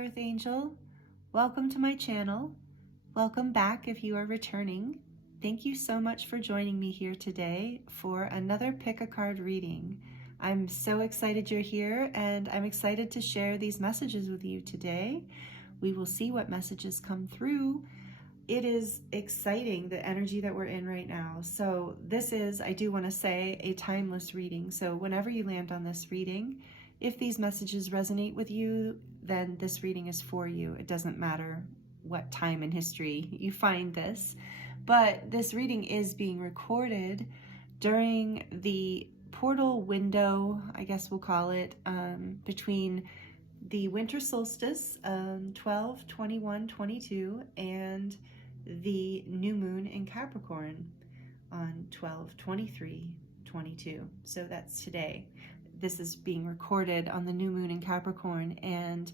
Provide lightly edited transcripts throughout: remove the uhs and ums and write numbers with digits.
Earth Angel. Welcome to my channel. Welcome back if you are returning. Thank you so much for joining me here today for another pick a card reading. I'm so excited you're here, and I'm excited to share these messages with you today. We will see what messages come through. It is exciting, the energy that we're in right now. So this is, I do want to say, a timeless reading. So whenever you land on this reading, if these messages resonate with you, then this reading is for you. It doesn't matter what time in history you find this. But this reading is being recorded during the portal window, I guess we'll call it, between the winter solstice, 12/21/22, and the new moon in Capricorn on 12/23/22. So that's today. This is being recorded on the new moon in Capricorn, and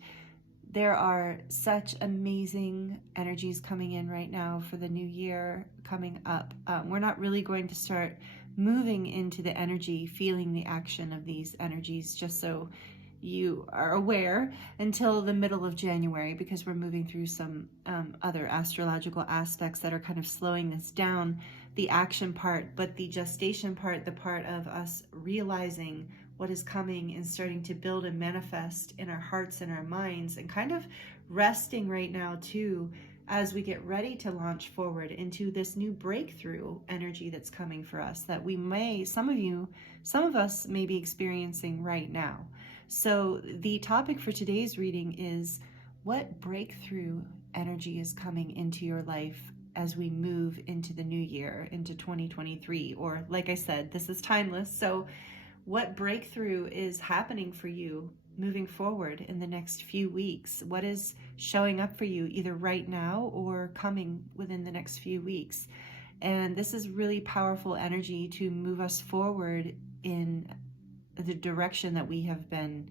there are such amazing energies coming in right now for the new year coming up. We're not really going to start moving into the energy, feeling the action of these energies, just so you are aware, until the middle of January, because we're moving through some other astrological aspects that are kind of slowing this down, the action part, but the gestation part, the part of us realizing what is coming and starting to build and manifest in our hearts and our minds, and kind of resting right now too, as we get ready to launch forward into this new breakthrough energy that's coming for us, that we may, some of us may be experiencing right now. So the topic for today's reading is, what breakthrough energy is coming into your life as we move into the new year, into 2023? Or like I said, this is timeless. So what breakthrough is happening for you moving forward in the next few weeks? What is showing up for you either right now or coming within the next few weeks? And this is really powerful energy to move us forward in the direction that we have been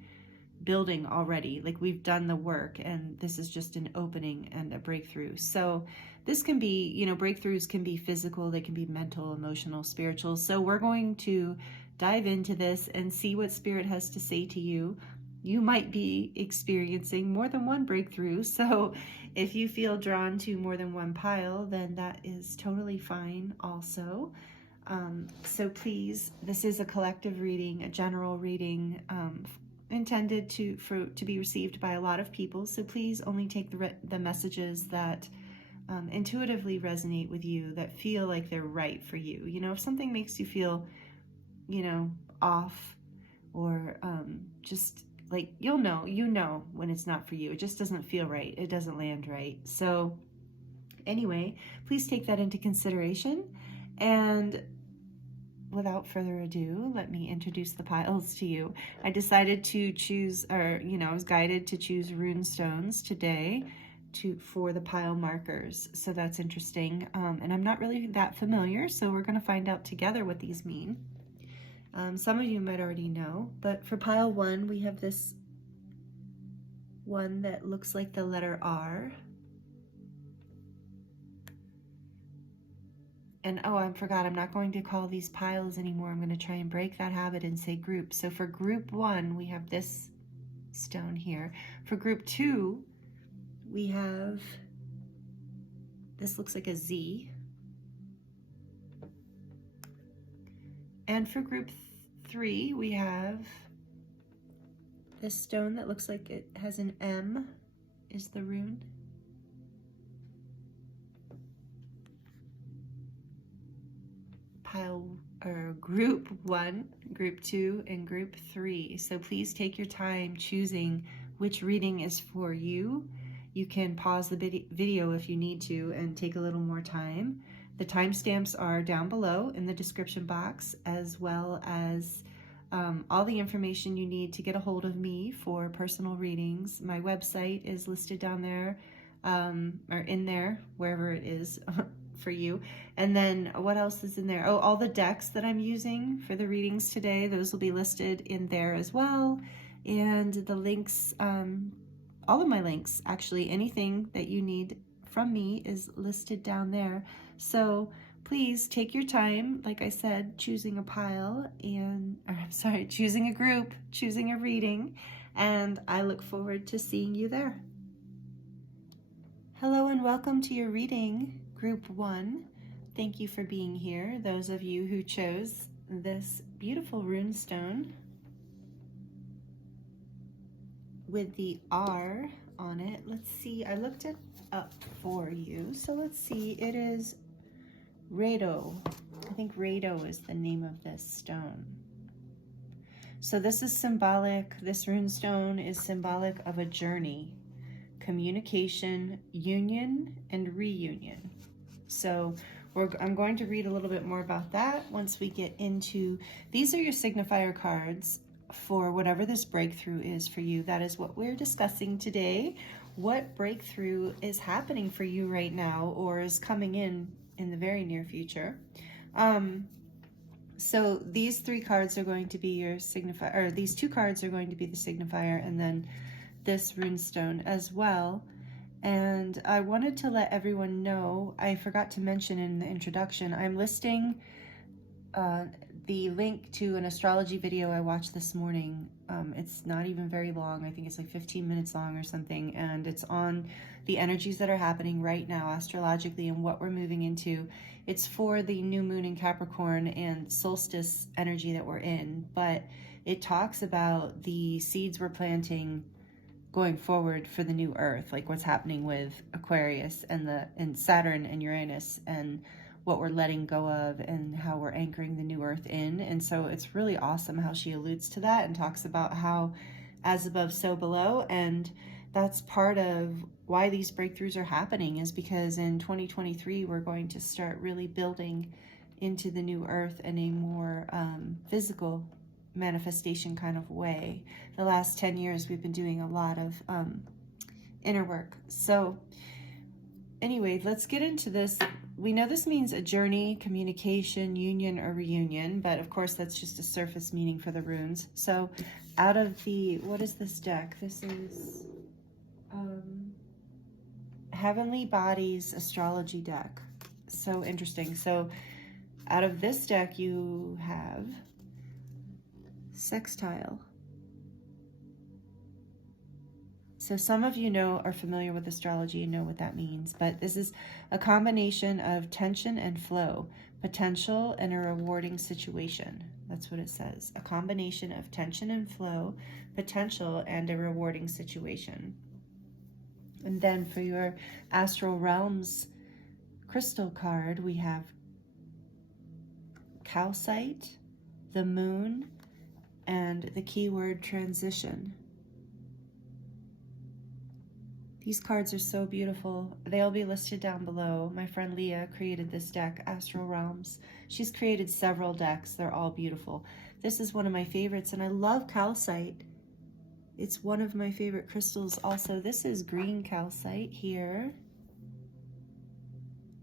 building already. Like, we've done the work, and this is just an opening and a breakthrough. So this can be, breakthroughs can be physical, they can be mental, emotional, spiritual. So we're going to dive into this and see what Spirit has to say to you. You might be experiencing more than one breakthrough, so if you feel drawn to more than one pile, then that is totally fine also. So please, this is a collective reading, a general reading, intended to be received by a lot of people. So please only take the messages that intuitively resonate with you, that feel like they're right for you. If something makes you feel, off, or just like, you know when it's not for you. It just doesn't feel right. It doesn't land right. So anyway, please take that into consideration. And without further ado, let me introduce the piles to you. I decided to choose, I was guided to choose rune stones today for the pile markers. So that's interesting. And I'm not really that familiar, so we're going to find out together what these mean. Some of you might already know, but for pile 1, we have this one that looks like the letter R. And I forgot, I'm not going to call these piles anymore. I'm going to try and break that habit and say group. So for group 1, we have this stone here. For group 2, we have, this looks like a Z. And for group 3, we have this stone that looks like it has an M, is the rune. Group 1, group 2, and group 3. So please take your time choosing which reading is for you. You can pause the video if you need to and take a little more time. The timestamps are down below in the description box, as well as all the information you need to get a hold of me for personal readings. My website is listed down there, or in there, wherever it is for you. And then what else is in there? All the decks that I'm using for the readings today, those will be listed in there as well. And the links, all of my links, actually, anything that you need from me is listed down there. So please take your time, like I said, choosing a pile choosing a group, choosing a reading, and I look forward to seeing you there. Hello and welcome to your reading, Group 1. Thank you for being here, those of you who chose this beautiful rune stone with the R on it. Let's see, I looked it up for you, so let's see, it is Rado. I think Rado is the name of this stone. So this is symbolic, this rune stone is symbolic of a journey, communication, union, and reunion. So I'm going to read a little bit more about that once we get into, these are your signifier cards for whatever this breakthrough is for you. That is what we're discussing today. What breakthrough is happening for you right now or is coming in the very near future. So these three cards are going to be your signifier, or these two cards are going to be the signifier, and then this runestone as well. And I wanted to let everyone know, I forgot to mention in the introduction, I'm listing the link to an astrology video I watched this morning. It's not even very long. I think it's like 15 minutes long or something, and it's on the energies that are happening right now astrologically and what we're moving into. It's for the new moon in Capricorn and solstice energy that we're in, but it talks about the seeds we're planting going forward for the new earth, like what's happening with Aquarius and Saturn and Uranus, and what we're letting go of and how we're anchoring the new earth in. And so it's really awesome how she alludes to that and talks about how as above, so below. And that's part of why these breakthroughs are happening, is because in 2023, we're going to start really building into the new earth in a more physical manifestation kind of way. The last 10 years, we've been doing a lot of inner work. So anyway, let's get into this. We know this means a journey, communication, union, or reunion, but of course that's just a surface meaning for the runes. So out of the, what is this deck? This is Heavenly Bodies Astrology deck. So interesting. So out of this deck you have sextile. So some of you are familiar with astrology and know what that means, but this is a combination of tension and flow, potential and a rewarding situation. That's what it says. A combination of tension and flow, potential and a rewarding situation. And then for your Astral Realms crystal card, we have calcite, the moon, and the keyword transition. These cards are so beautiful. They'll be listed down below. My friend Leah created this deck, Astral Realms. She's created several decks. They're all beautiful. This is one of my favorites, and I love calcite. It's one of my favorite crystals also. This is green calcite here.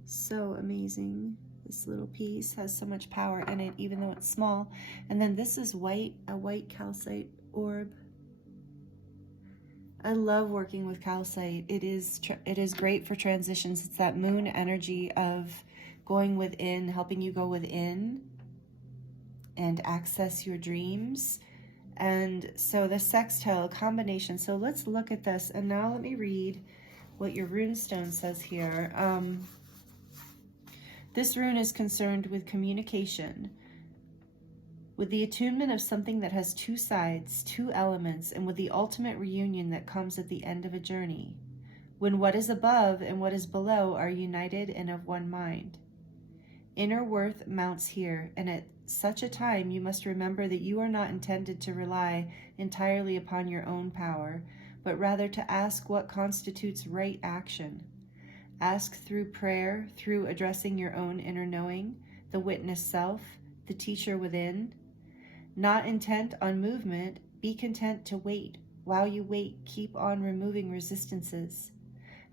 So amazing. This little piece has so much power in it, even though it's small. And then this is white, a white calcite orb. I love working with calcite. It is great for transitions. It's that moon energy of going within, helping you go within and access your dreams. And so the sextile combination. So let's look at this. And now let me read what your runestone says here. This rune is concerned with communication, with the attunement of something that has two sides, two elements, and with the ultimate reunion that comes at the end of a journey, when what is above and what is below are united and of one mind. Inner worth mounts here, and at such a time you must remember that you are not intended to rely entirely upon your own power, but rather to ask what constitutes right action. Ask through prayer, through addressing your own inner knowing, the witness self, the teacher within. Not intent on movement, be content to wait. While you wait, keep on removing resistances.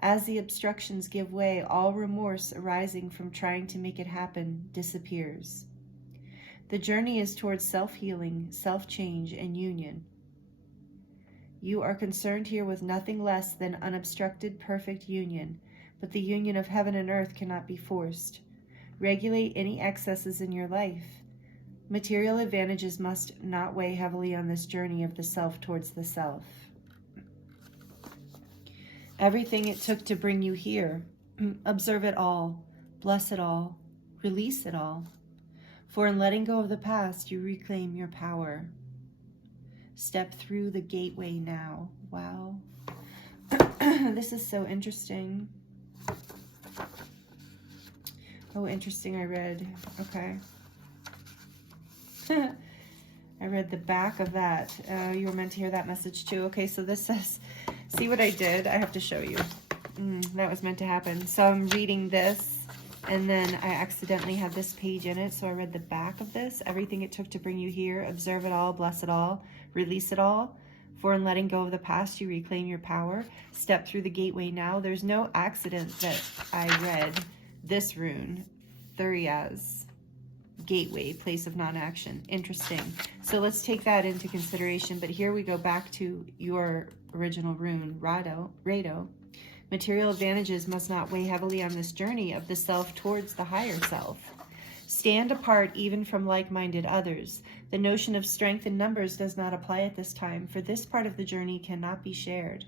As the obstructions give way, all remorse arising from trying to make it happen disappears. The journey is towards self-healing, self-change, and union. You are concerned here with nothing less than unobstructed, perfect union, but the union of heaven and earth cannot be forced. Regulate any excesses in your life. Material advantages must not weigh heavily on this journey of the self towards the self. everything it took to bring you here. Observe it all, bless it all, release it all. For in letting go of the past, you reclaim your power. Step through the gateway now. Wow. This is so interesting. Oh, interesting, I read. Okay. I read the back of that. You were meant to hear that message too. Okay, so this says, see what I did? I have to show you. That was meant to happen. So I'm reading this, and then I accidentally had this page in it, so I read the back of this. Everything it took to bring you here, observe it all, bless it all, release it all. For in letting go of the past, you reclaim your power. Step through the gateway now. There's no accident that I read this rune, Thuriaz, gateway, place of non-action. Interesting. So let's take that into consideration. But here we go back to your original rune, Rado. Material advantages must not weigh heavily on this journey of the self towards the higher self. Stand apart even from like-minded others. The notion of strength in numbers does not apply at this time, for this part of the journey cannot be shared.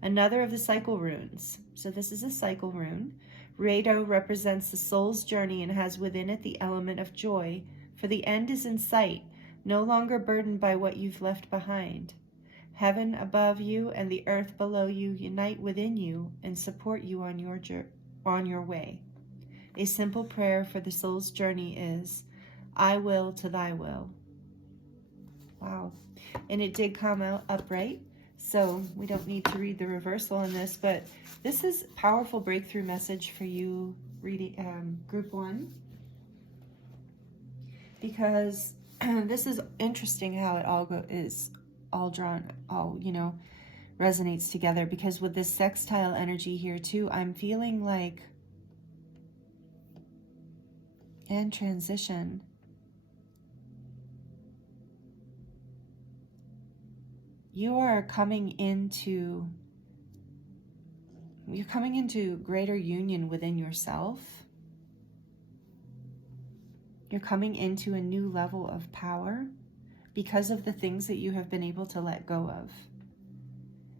Another of the cycle runes. So this is a cycle rune. Rado represents the soul's journey and has within it the element of joy, for the end is in sight, no longer burdened by what you've left behind. Heaven above you and the earth below you unite within you and support you on your way. A simple prayer for the soul's journey is, I will to thy will. Wow. And it did come out upright, so we don't need to read the reversal on this, but this is a powerful breakthrough message for you, reading group 1, because this is interesting how it is all drawn, resonates together, because with this sextile energy here too, I'm feeling like, and transition. You're coming into greater union within yourself. You're coming into a new level of power because of the things that you have been able to let go of.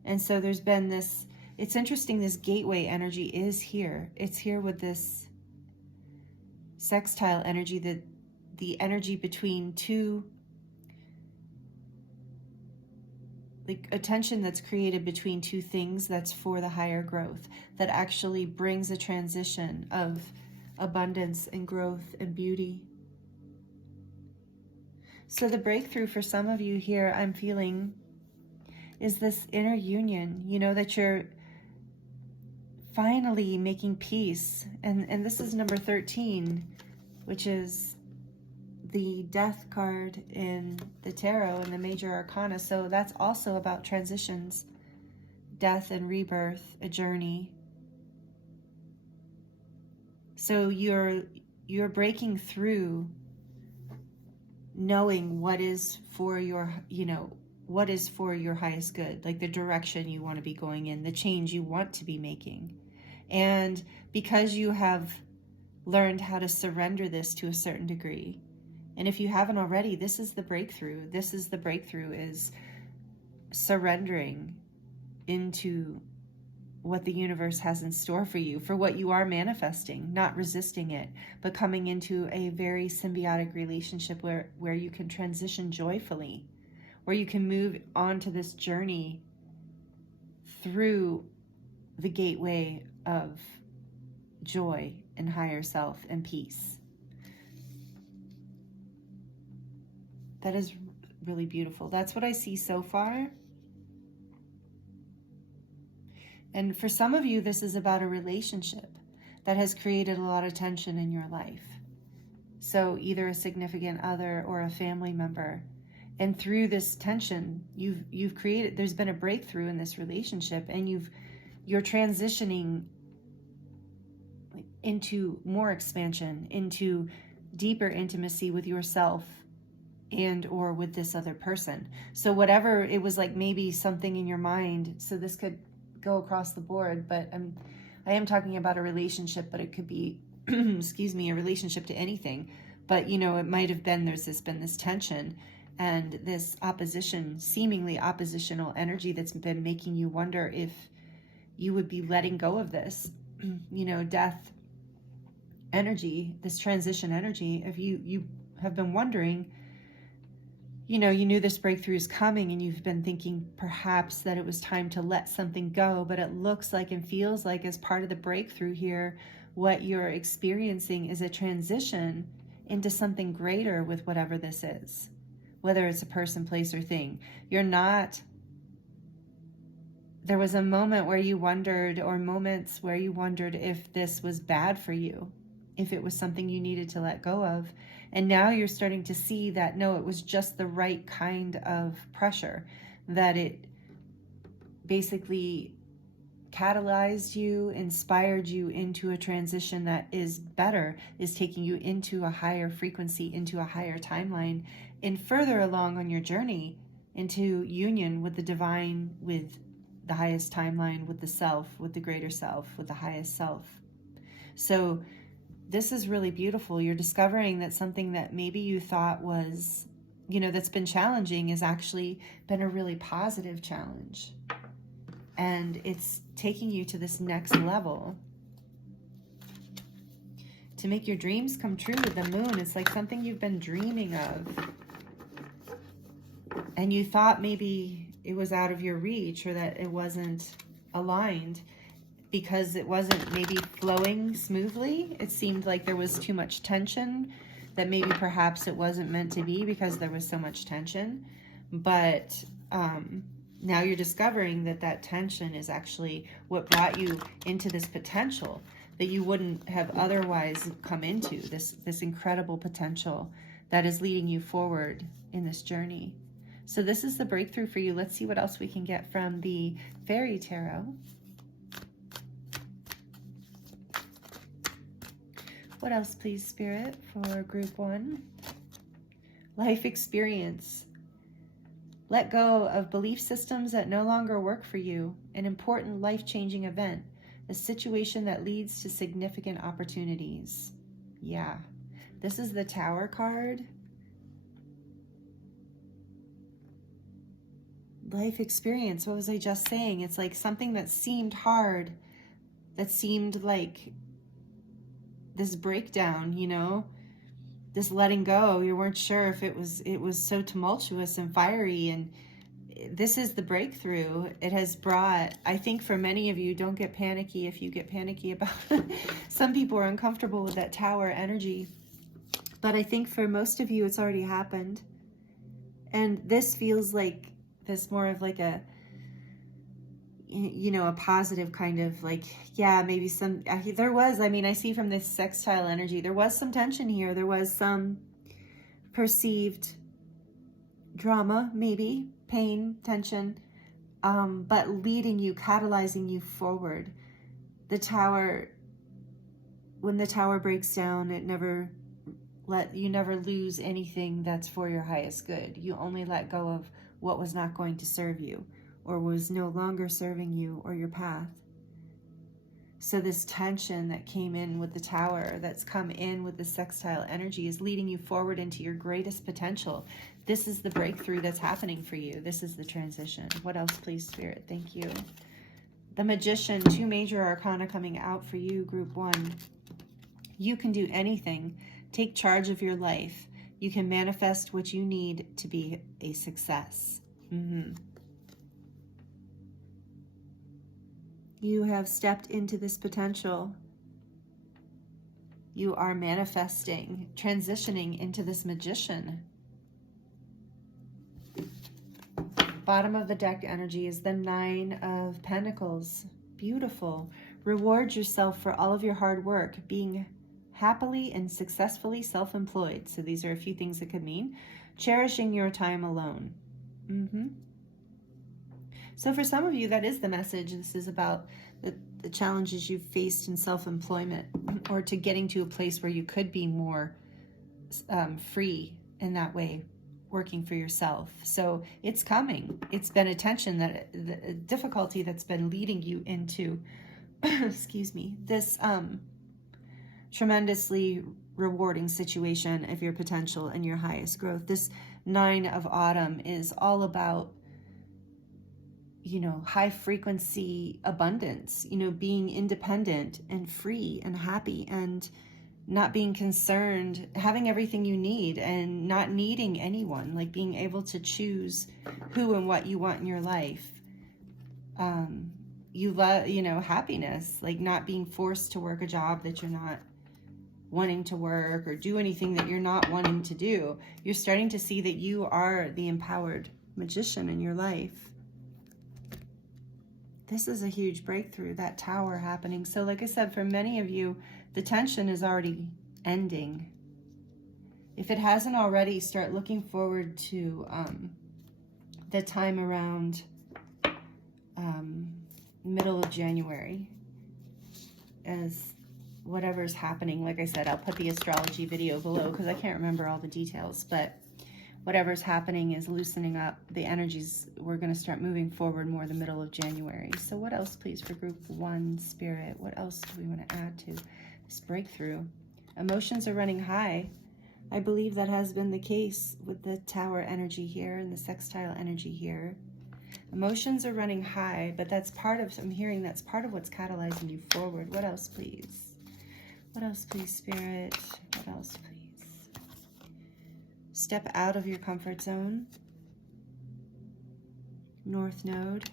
And so there's been this, it's interesting, this gateway energy is here. It's here with this sextile energy, the energy between two, like a tension that's created between two things that's for the higher growth, that actually brings a transition of abundance and growth and beauty. So the breakthrough for some of you here, I'm feeling, is this inner union, that you're finally making peace. And this is number 13, which is the death card in the tarot and the major arcana. So that's also about transitions, death and rebirth, a journey. So you're breaking through, knowing what is for your, what is for your highest good, like the direction you want to be going in, the change you want to be making. And because you have learned how to surrender this to a certain degree, and if you haven't already, this is the breakthrough. This is the breakthrough, is surrendering into what the universe has in store for you, for what you are manifesting, not resisting it, but coming into a very symbiotic relationship where you can transition joyfully, where you can move on to this journey through the gateway of joy and higher self and peace. That is really beautiful. That's what I see so far. And for some of you, this is about a relationship that has created a lot of tension in your life. So either a significant other or a family member. And through this tension, you've created, there's been a breakthrough in this relationship, and you're transitioning into more expansion, into deeper intimacy with yourself and or with this other person. So whatever it was, like maybe something in your mind, so this could go across the board, but I am talking about a relationship, but it could be excuse me, a relationship to anything. But it might have been, there's been this tension and this opposition, seemingly oppositional energy that's been making you wonder you would be letting go of this, death energy, this transition energy. If you have been wondering, you knew this breakthrough is coming, and you've been thinking perhaps that it was time to let something go, but it looks like and feels like, as part of the breakthrough here, what you're experiencing is a transition into something greater with whatever this is, whether it's a person, place, or thing. There was a moment where you wondered, or moments where you wondered, if this was bad for you, if it was something you needed to let go of. And now you're starting to see that, no, it was just the right kind of pressure, that it basically catalyzed you, inspired you into a transition that is better, is taking you into a higher frequency, into a higher timeline, and further along on your journey into union with the divine, with the highest timeline, with the self, with the greater self, with the highest self. So this is really beautiful. You're discovering that something that maybe you thought was, that's been challenging, has actually been a really positive challenge. And it's taking you to this next level. To make your dreams come true with the moon, it's like something you've been dreaming of. And you thought maybe it was out of your reach, or that it wasn't aligned, because it wasn't maybe flowing smoothly. It seemed like there was too much tension, that maybe perhaps it wasn't meant to be because there was so much tension. But now you're discovering that that tension is actually what brought you into this potential that you wouldn't have otherwise come into, this incredible potential that is leading you forward in this journey. So this is the breakthrough for you. Let's see what else we can get from the Fairy Tarot. What else, please, Spirit, for group 1? Life experience. Let go of belief systems that no longer work for you. An important life-changing event. A situation that leads to significant opportunities. Yeah. This is the Tower card. Life experience. What was I just saying? It's like something that seemed hard, that seemed like this breakdown, this letting go. You weren't sure if it was so tumultuous and fiery, and this is the breakthrough. It has brought, I think for many of you, don't get panicky if you get panicky about it. Some people are uncomfortable with that Tower energy, but I think for most of you it's already happened. And this feels like this more of like a positive kind of like, yeah, maybe some, there was, I see from this sextile energy, there was some tension here. There was some perceived drama, maybe pain, tension, but leading you, catalyzing you forward. The Tower, when the Tower breaks down, you never lose anything that's for your highest good. You only let go of what was not going to serve you, or was no longer serving you or your path. So this tension that came in with the Tower, that's come in with the sextile energy, is leading you forward into your greatest potential. This is the breakthrough that's happening for you. This is the transition. What else, please, Spirit? Thank you. The Magician, 2 major arcana coming out for you, group 1. You can do anything. Take charge of your life. You can manifest what you need to be a success. You have stepped into this potential. You are manifesting, transitioning into this Magician. Bottom of the deck energy is the 9 of Pentacles. Beautiful. Reward yourself for all of your hard work, being happily and successfully self-employed. So these are a few things it could mean. Cherishing your time alone. So for some of you, that is the message. This is about the challenges you've faced in self-employment, or to getting to a place where you could be more free in that way, working for yourself. So it's coming. It's been a tension, the difficulty that's been leading you into, excuse me, this tremendously rewarding situation of your potential and your highest growth. This 9 of Autumn is all about, you know, high frequency abundance, you know, being independent and free and happy and not being concerned, having everything you need and not needing anyone, like being able to choose who and what you want in your life. You love, you know, happiness, like not being forced to work a job that you're not wanting to work or do anything that you're not wanting to do. You're starting to see that you are the empowered magician in your life. This is a huge breakthrough, that tower happening. So like I said, for many of you, the tension is already ending. If it hasn't already, start looking forward to the time around middle of January as whatever's happening. Like I said, I'll put the astrology video below because I can't remember all the details, but whatever's happening is loosening up the energies. We're going to start moving forward more the middle of January. So what else, please, for group 1, Spirit? What else do we want to add to this breakthrough? Emotions are running high. I believe that has been the case with the tower energy here and the sextile energy here. Emotions are running high, but that's part of, I'm hearing that's part of what's catalyzing you forward. What else, please? What else, please, Spirit? What else, please? Step out of your comfort zone. North Node.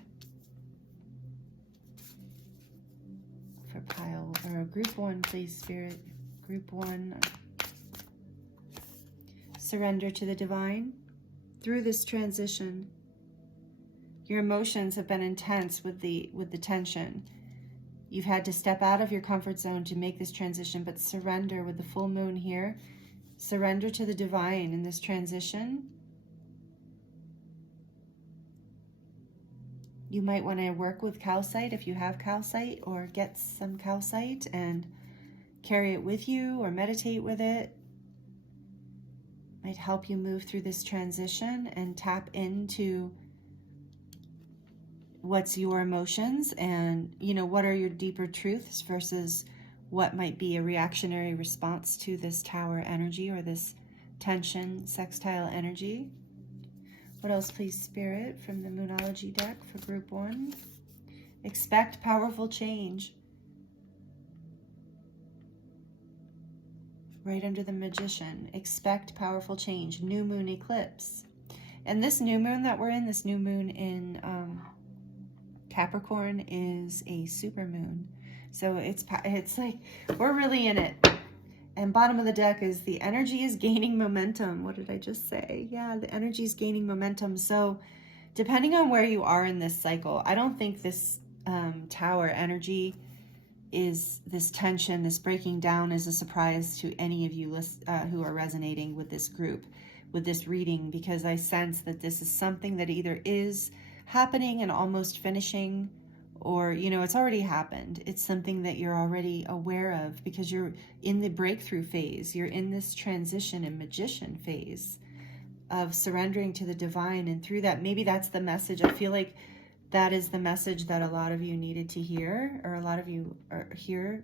For pile, or group 1, please, Spirit. Group 1. Surrender to the divine. Through this transition, your emotions have been intense with the tension. You've had to step out of your comfort zone to make this transition, but surrender with the full moon here. Surrender to the divine in this transition. You might want to work with calcite if you have calcite, or get some calcite and carry it with you or meditate with it. Might help you move through this transition and tap into what's your emotions and, you know, what are your deeper truths versus what might be a reactionary response to this tower energy or this tension sextile energy. What else, please, Spirit, from the Moonology deck for group 1? Expect powerful change. Right under the Magician. Expect powerful change. New moon eclipse. And this new moon that we're in, this new moon in Capricorn, is a super moon. So it's like we're really in it. And bottom of the deck is the energy is gaining momentum. What did I just say? Yeah, the energy is gaining momentum. So depending on where you are in this cycle, I don't think this tower energy is this tension, this breaking down is a surprise to any of you who are resonating with this group, with this reading, because I sense that this is something that either is happening and almost finishing, or, you know, it's already happened. It's something that you're already aware of because you're in the breakthrough phase. You're in this transition and magician phase of surrendering to the divine. And through that, maybe that's the message. I feel like that is the message that a lot of you needed to hear, or a lot of you are here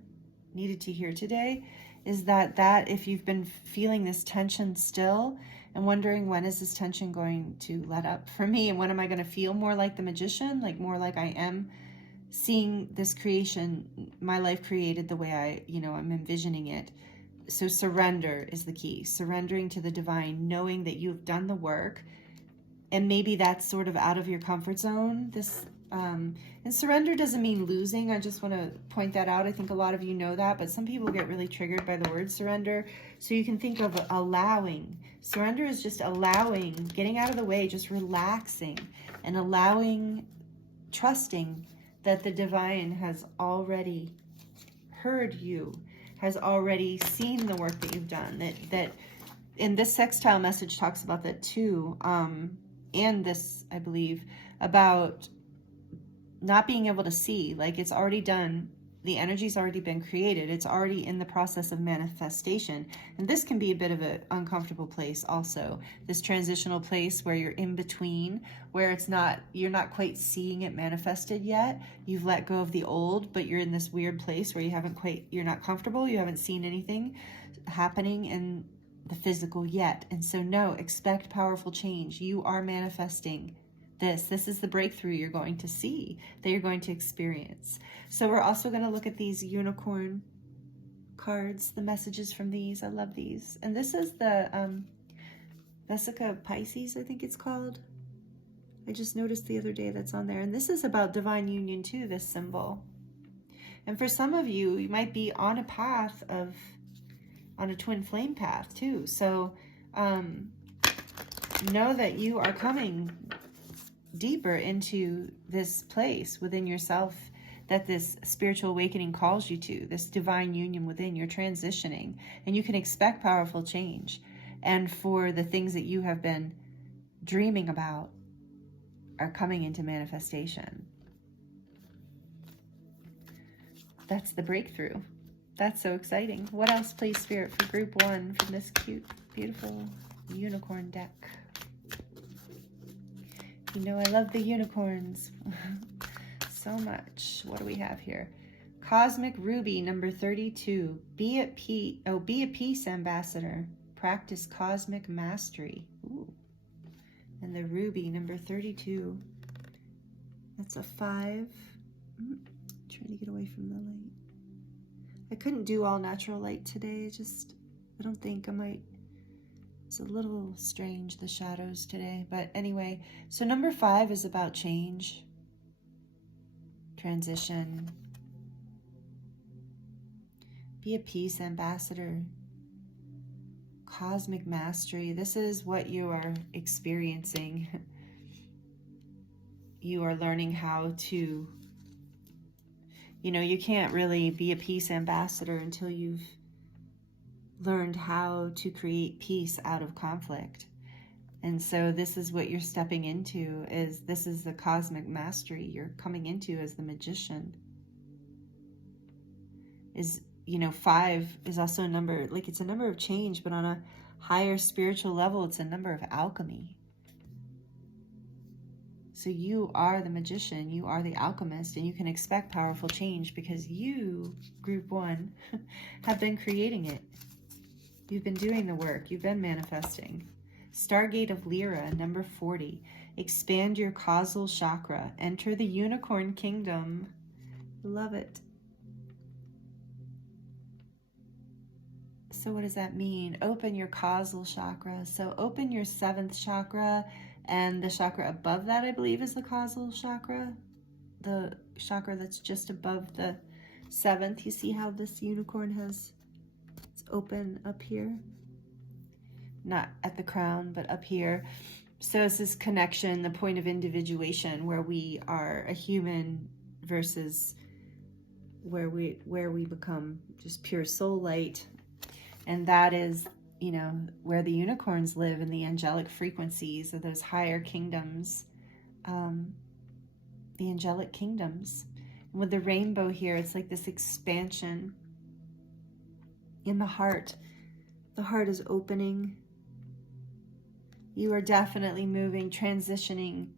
needed to hear today, is that if you've been feeling this tension still and wondering when is this tension going to let up for me, and when am I going to feel more like the magician, like more like I am seeing this creation, my life created the way I'm envisioning it. So surrender is the key. Surrendering to the divine, knowing that you've done the work, and maybe that's sort of out of your comfort zone. This and surrender doesn't mean losing. I just want to point that out. I think a lot of you know that, but some people get really triggered by the word surrender. So you can think of allowing. Surrender is just allowing, getting out of the way, just relaxing and allowing, trusting that the divine has already heard you, has already seen the work that you've done. That and this sextile message talks about that too. And this, I believe, about not being able to see, like it's already done. The energy's already been created. It's already in the process of manifestation. And this can be a bit of an uncomfortable place also. This transitional place where you're in between, where you're not quite seeing it manifested yet. You've let go of the old, but you're in this weird place where you're not comfortable. You haven't seen anything happening in the physical yet. And so no, expect powerful change. You are manifesting This is the breakthrough you're going to see, that you're going to experience. So we're also going to look at these unicorn cards, the messages from these. I love these. And this is the Vesica Pisces, I think it's called. I just noticed the other day that's on there. And this is about divine union too, this symbol. And for some of you, you might be on a path of, on a twin flame path too. So know that you are coming deeper into this place within yourself that this spiritual awakening calls you to, this divine union within. You're transitioning, and you can expect powerful change. And for the things that you have been dreaming about are coming into manifestation. That's the breakthrough. That's so exciting. What else, please, Spirit, for group 1 from this cute, beautiful unicorn deck? You know I love the unicorns so much. What do we have here? Cosmic Ruby, number 32. Be at peace, ambassador. Practice cosmic mastery. Ooh. And the ruby, number 32. That's a 5. Trying to get away from the light. I couldn't do all natural light today. I don't think I might. It's a little strange, the shadows today. But anyway, so number 5 is about change, transition. Be a peace ambassador. Cosmic mastery. This is what you are experiencing. You are learning how to, you can't really be a peace ambassador until you've learned how to create peace out of conflict. And so this is what you're stepping into, this is the cosmic mastery you're coming into as the magician. 5 is also a number, like it's a number of change, but on a higher spiritual level, it's a number of alchemy. So you are the magician, you are the alchemist, and you can expect powerful change because you, group 1, have been creating it. You've been doing the work. You've been manifesting. Stargate of Lyra, number 40. Expand your causal chakra. Enter the unicorn kingdom. Love it. So what does that mean? Open your causal chakra. So open your 7th chakra, and the chakra above that, I believe, is the causal chakra. The chakra that's just above the 7th. You see how this unicorn has... open up here, not at the crown, but up here. So it's this connection, the point of individuation, where we are a human versus where we become just pure soul light. And that is, where the unicorns live, in the angelic frequencies of those higher kingdoms, the angelic kingdoms. And with the rainbow here, it's like this expansion in the heart. The heart is opening. You are definitely moving, transitioning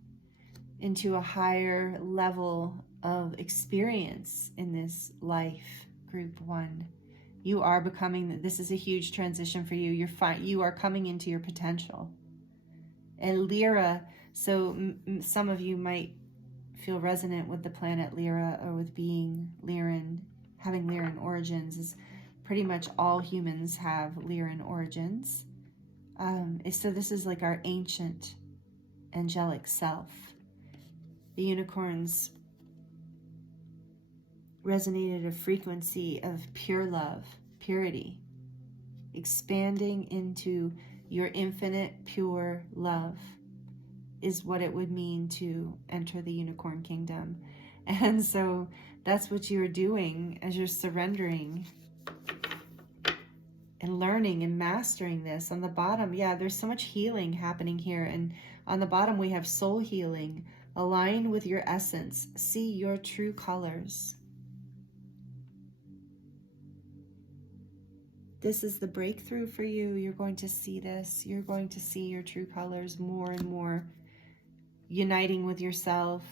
into a higher level of experience in this life, group 1. You are becoming, this is a huge transition for you. You are coming into your potential. And Lyra, so some of you might feel resonant with the planet Lyra, or with being Lyran, having Lyran origins. Is pretty much all humans have Lyran origins. So this is like our ancient angelic self. The unicorns resonated a frequency of pure love, purity, expanding into your infinite pure love is what it would mean to enter the unicorn kingdom. And so that's what you're doing as you're surrendering and learning and mastering this. On the bottom, yeah, there's so much healing happening here. And on the bottom, we have soul healing. Align with your essence. See your true colors. This is the breakthrough for you. You're going to see this. You're going to see your true colors more and more, uniting with yourself,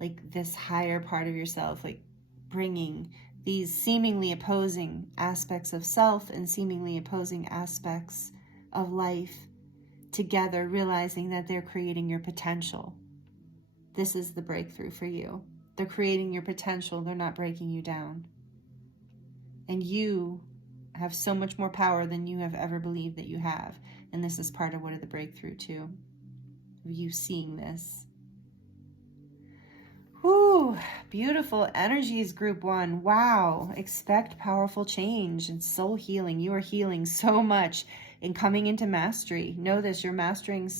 like this higher part of yourself, like bringing these seemingly opposing aspects of self and seemingly opposing aspects of life together, realizing that they're creating your potential. This is the breakthrough for you. They're creating your potential. They're not breaking you down. And you have so much more power than you have ever believed that you have. And this is part of the breakthrough too. You seeing this. Whew, beautiful energies, group 1. Wow. Expect powerful change and soul healing. You are healing so much and coming into mastery. Know this, you're mastering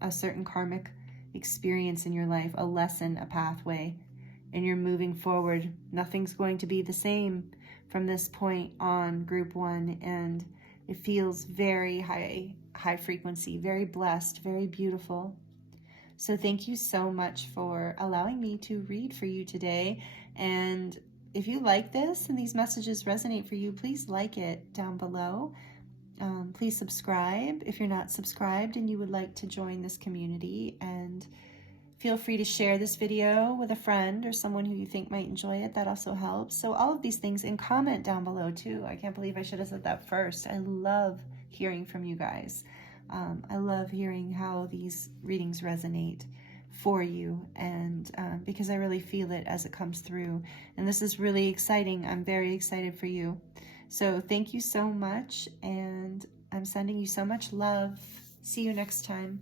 a certain karmic experience in your life, a lesson, a pathway, and you're moving forward. Nothing's going to be the same from this point on, group 1, and it feels very high frequency, very blessed, very beautiful. So thank you so much for allowing me to read for you today. And if you like this and these messages resonate for you, please like it down below. Please subscribe if you're not subscribed and you would like to join this community. And feel free to share this video with a friend or someone who you think might enjoy it. That also helps. So all of these things, and comment down below too. I can't believe I should have said that first. I love hearing from you guys. I love hearing how these readings resonate for you, and because I really feel it as it comes through. And this is really exciting. I'm very excited for you. So thank you so much, and I'm sending you so much love. See you next time.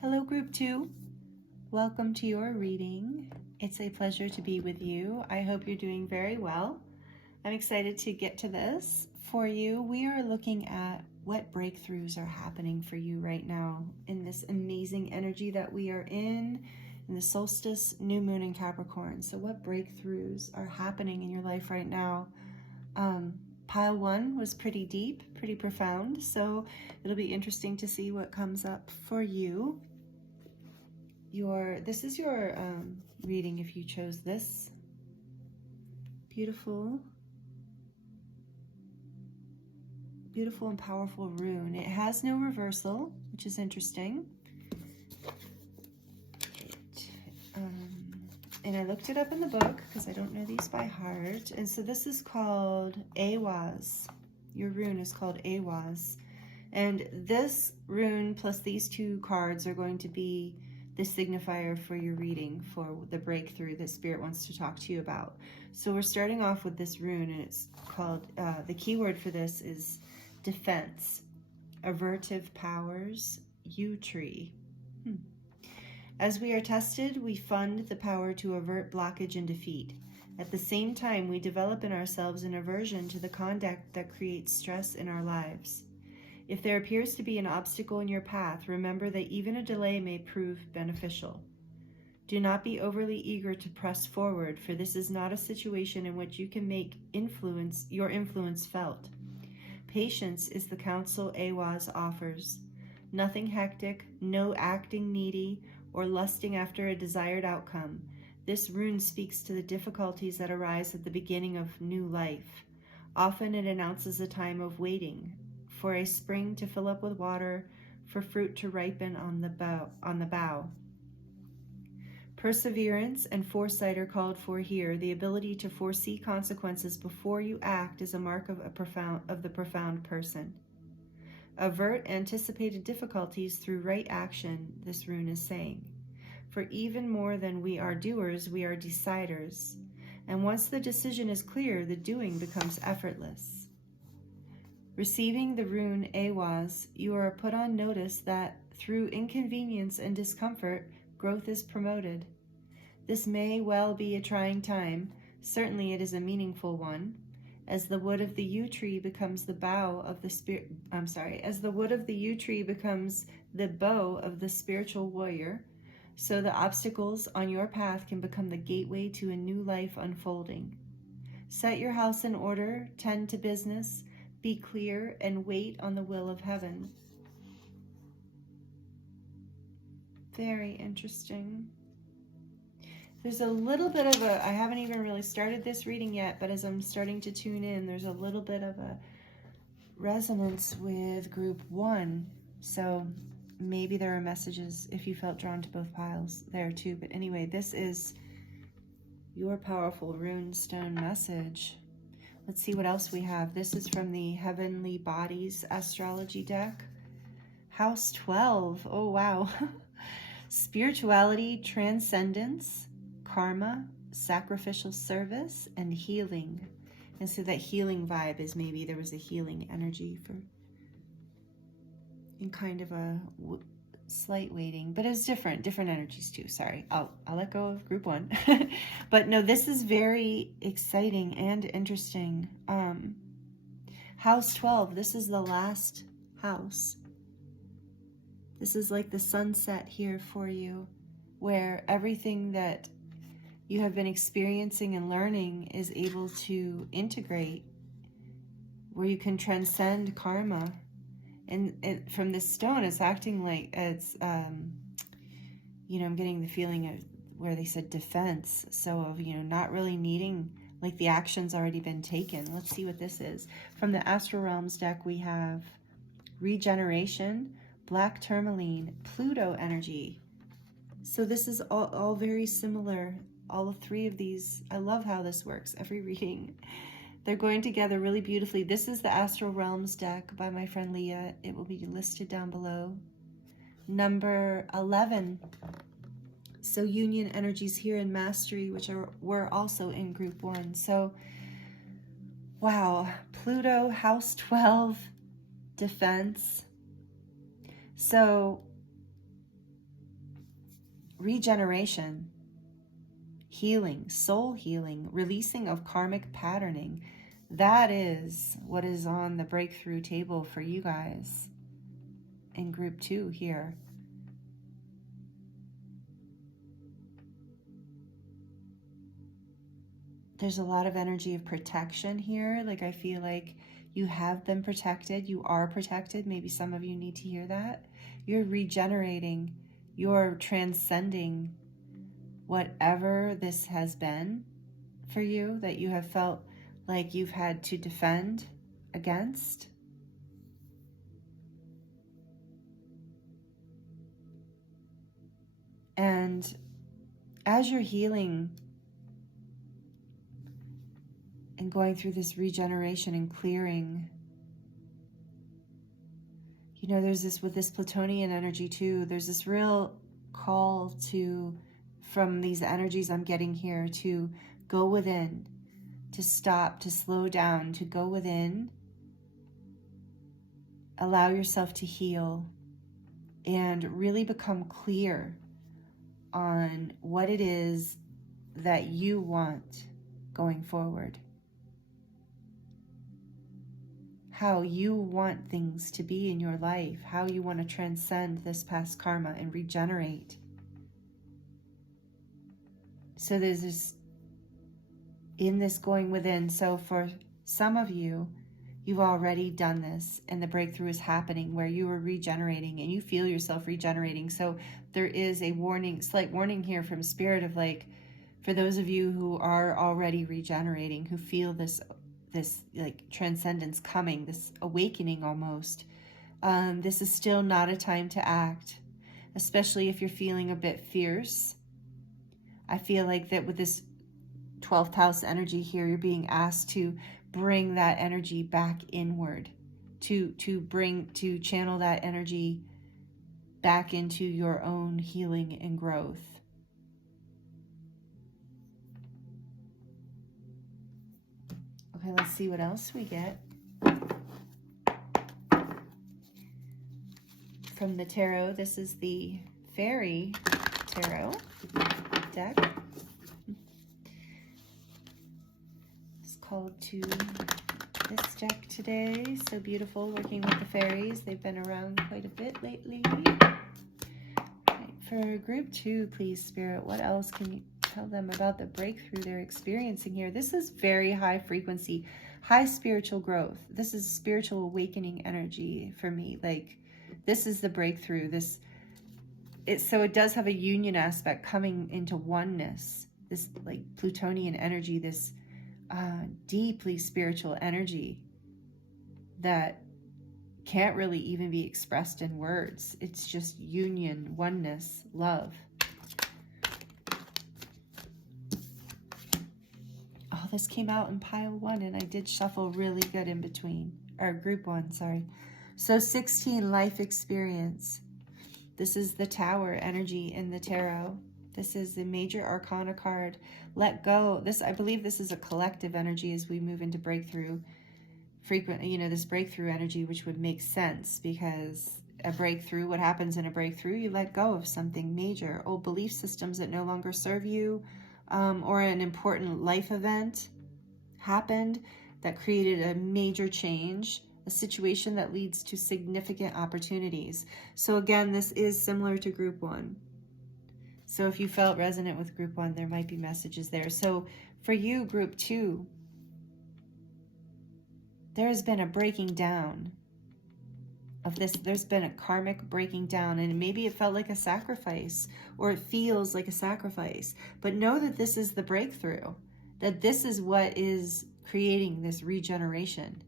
Hello, group 2. Welcome to your reading. It's a pleasure to be with you. I hope you're doing very well. I'm excited to get to this for you. We are looking at what breakthroughs are happening for you right now in this amazing energy that we are in the solstice, new moon in Capricorn. So what breakthroughs are happening in your life right now? Pile 1 was pretty deep, pretty profound. So it'll be interesting to see what comes up for you. This is your reading if you chose this. Beautiful and powerful rune. It has no reversal, which is interesting. And I looked it up in the book because I don't know these by heart. And so this is called Awaz. Your rune is called Awaz. And this rune plus these 2 cards are going to be the signifier for your reading, for the breakthrough that Spirit wants to talk to you about. So we're starting off with this rune, and it's called, the keyword for this is defense, avertive powers, yew tree. As we are tested, we fund the power to avert blockage and defeat. At the same time, we develop in ourselves an aversion to the conduct that creates stress in our lives. If there appears to be an obstacle in your path, remember that even a delay may prove beneficial. Do not be overly eager to press forward, for this is not a situation in which you can make your influence felt. Patience is the counsel Awaz offers. Nothing hectic, no acting needy, or lusting after a desired outcome. This rune speaks to the difficulties that arise at the beginning of new life. Often it announces a time of waiting, for a spring to fill up with water, for fruit to ripen on the bough. Perseverance and foresight are called for here. The ability to foresee consequences before you act is a mark of the profound person. Avert anticipated difficulties through right action, this rune is saying. For even more than we are doers, we are deciders. And once the decision is clear, the doing becomes effortless. Receiving the rune Awaz, you are put on notice that through inconvenience and discomfort, growth is promoted. This may well be a trying time. Certainly it is a meaningful one. As the wood of the yew tree becomes the bow of the as the wood of the yew tree becomes the bow of the spiritual warrior, so the obstacles on your path can become the gateway to a new life unfolding. Set your house in order, tend to business, be clear, and wait on the will of heaven. Very interesting. There's a little bit of I haven't even really started this reading yet, but as I'm starting to tune in, there's a little bit of a resonance with group 1. So maybe there are messages, if you felt drawn to both piles, there too. But anyway, this is your powerful runestone message. Let's see what else we have. This is from the Heavenly Bodies Astrology deck. House 12. Oh, wow. Spirituality, transcendence, karma, sacrificial service, and healing. And so that healing vibe is maybe there was a healing energy for, in kind of a slight waiting, but it's different energies too. Sorry, I'll let go of group 1. But no, this is very exciting and interesting. House 12, this is the last house. This is like the sunset here for you, where everything that you have been experiencing and learning is able to integrate, where you can transcend karma. And from this stone, it's acting like it's, you know, I'm getting the feeling of where they said defense. So of, you know, not really needing, like the action's already been taken. Let's see what this is. From the Astral Realms deck, we have regeneration, black tourmaline, Pluto energy. So this is all very similar. All 3 of these, I love how this works. Every reading, they're going together really beautifully. This is the Astral Realms deck by my friend Leah. It will be listed down below. Number 11. So union energies here in mastery, which were also in group 1. So, wow. Pluto, house 12, defense. So, regeneration, healing, soul healing, releasing of karmic patterning. That is what is on the breakthrough table for you guys in group 2 here. There's a lot of energy of protection here. Like I feel like you have been protected. You are protected. Maybe some of you need to hear that. You're regenerating. You're transcending whatever this has been for you that you have felt like you've had to defend against. And as you're healing and going through this regeneration and clearing, you know, there's this, with this Plutonian energy too, there's this real call to, from these energies I'm getting here, to go within, to stop, to slow down, to go within, allow yourself to heal, and really become clear on what it is that you want going forward. How you want things to be in your life, how you want to transcend this past karma and regenerate. So there's this, in this going within, so for some of you, you've already done this and the breakthrough is happening where you are regenerating and you feel yourself regenerating. So there is a warning, slight warning here from Spirit of like, for those of you who are already regenerating, who feel this like transcendence coming, this awakening almost, this is still not a time to act, especially if you're feeling a bit fierce. I feel like that with this 12th house energy here, you're being asked to bring that energy back inward, to channel that energy back into your own healing and growth. Okay, let's see what else we get from the tarot. This is the Fairy Tarot deck. It's called to this deck today. So beautiful, working with the fairies. They've been around quite a bit lately. Right, for group 2, please, Spirit, what else can you tell them about the breakthrough they're experiencing here? This is very high frequency, high spiritual growth. This is spiritual awakening energy for me. Like, this is the breakthrough. So it does have a union aspect, coming into oneness. This like Plutonian energy, this deeply spiritual energy that can't really even be expressed in words. It's just union, oneness, love. Oh, this came out in pile 1 and I did shuffle really good in between, or group 1, sorry. So 16, life experience. This is the Tower energy in the tarot. This is the major arcana card. Let go. This, I believe this is a collective energy as we move into breakthrough. Frequently, you know, this breakthrough energy, which would make sense because a breakthrough, what happens in a breakthrough, you let go of something major, old belief systems that no longer serve you, or an important life event happened that created a major change, a situation that leads to significant opportunities. So again, this is similar to group 1. So if you felt resonant with group 1, there might be messages there. So for you, group 2, there has been a breaking down of this. There's been a karmic breaking down, and maybe it felt like a sacrifice, or it feels like a sacrifice. But know that this is the breakthrough, that this is what is creating this regeneration.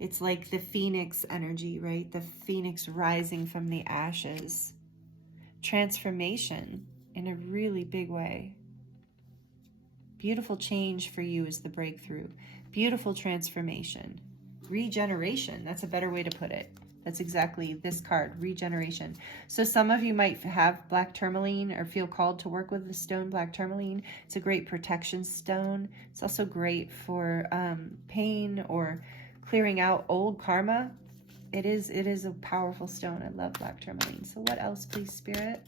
It's like the phoenix energy, right? The phoenix rising from the ashes. Transformation in a really big way. Beautiful change for you is the breakthrough. Beautiful transformation. Regeneration, that's a better way to put it. That's exactly this card, regeneration. So some of you might have black tourmaline or feel called to work with the stone black tourmaline. It's a great protection stone. It's also great for pain or clearing out old karma. It is a powerful stone. I love black tourmaline. So what else, please, Spirit,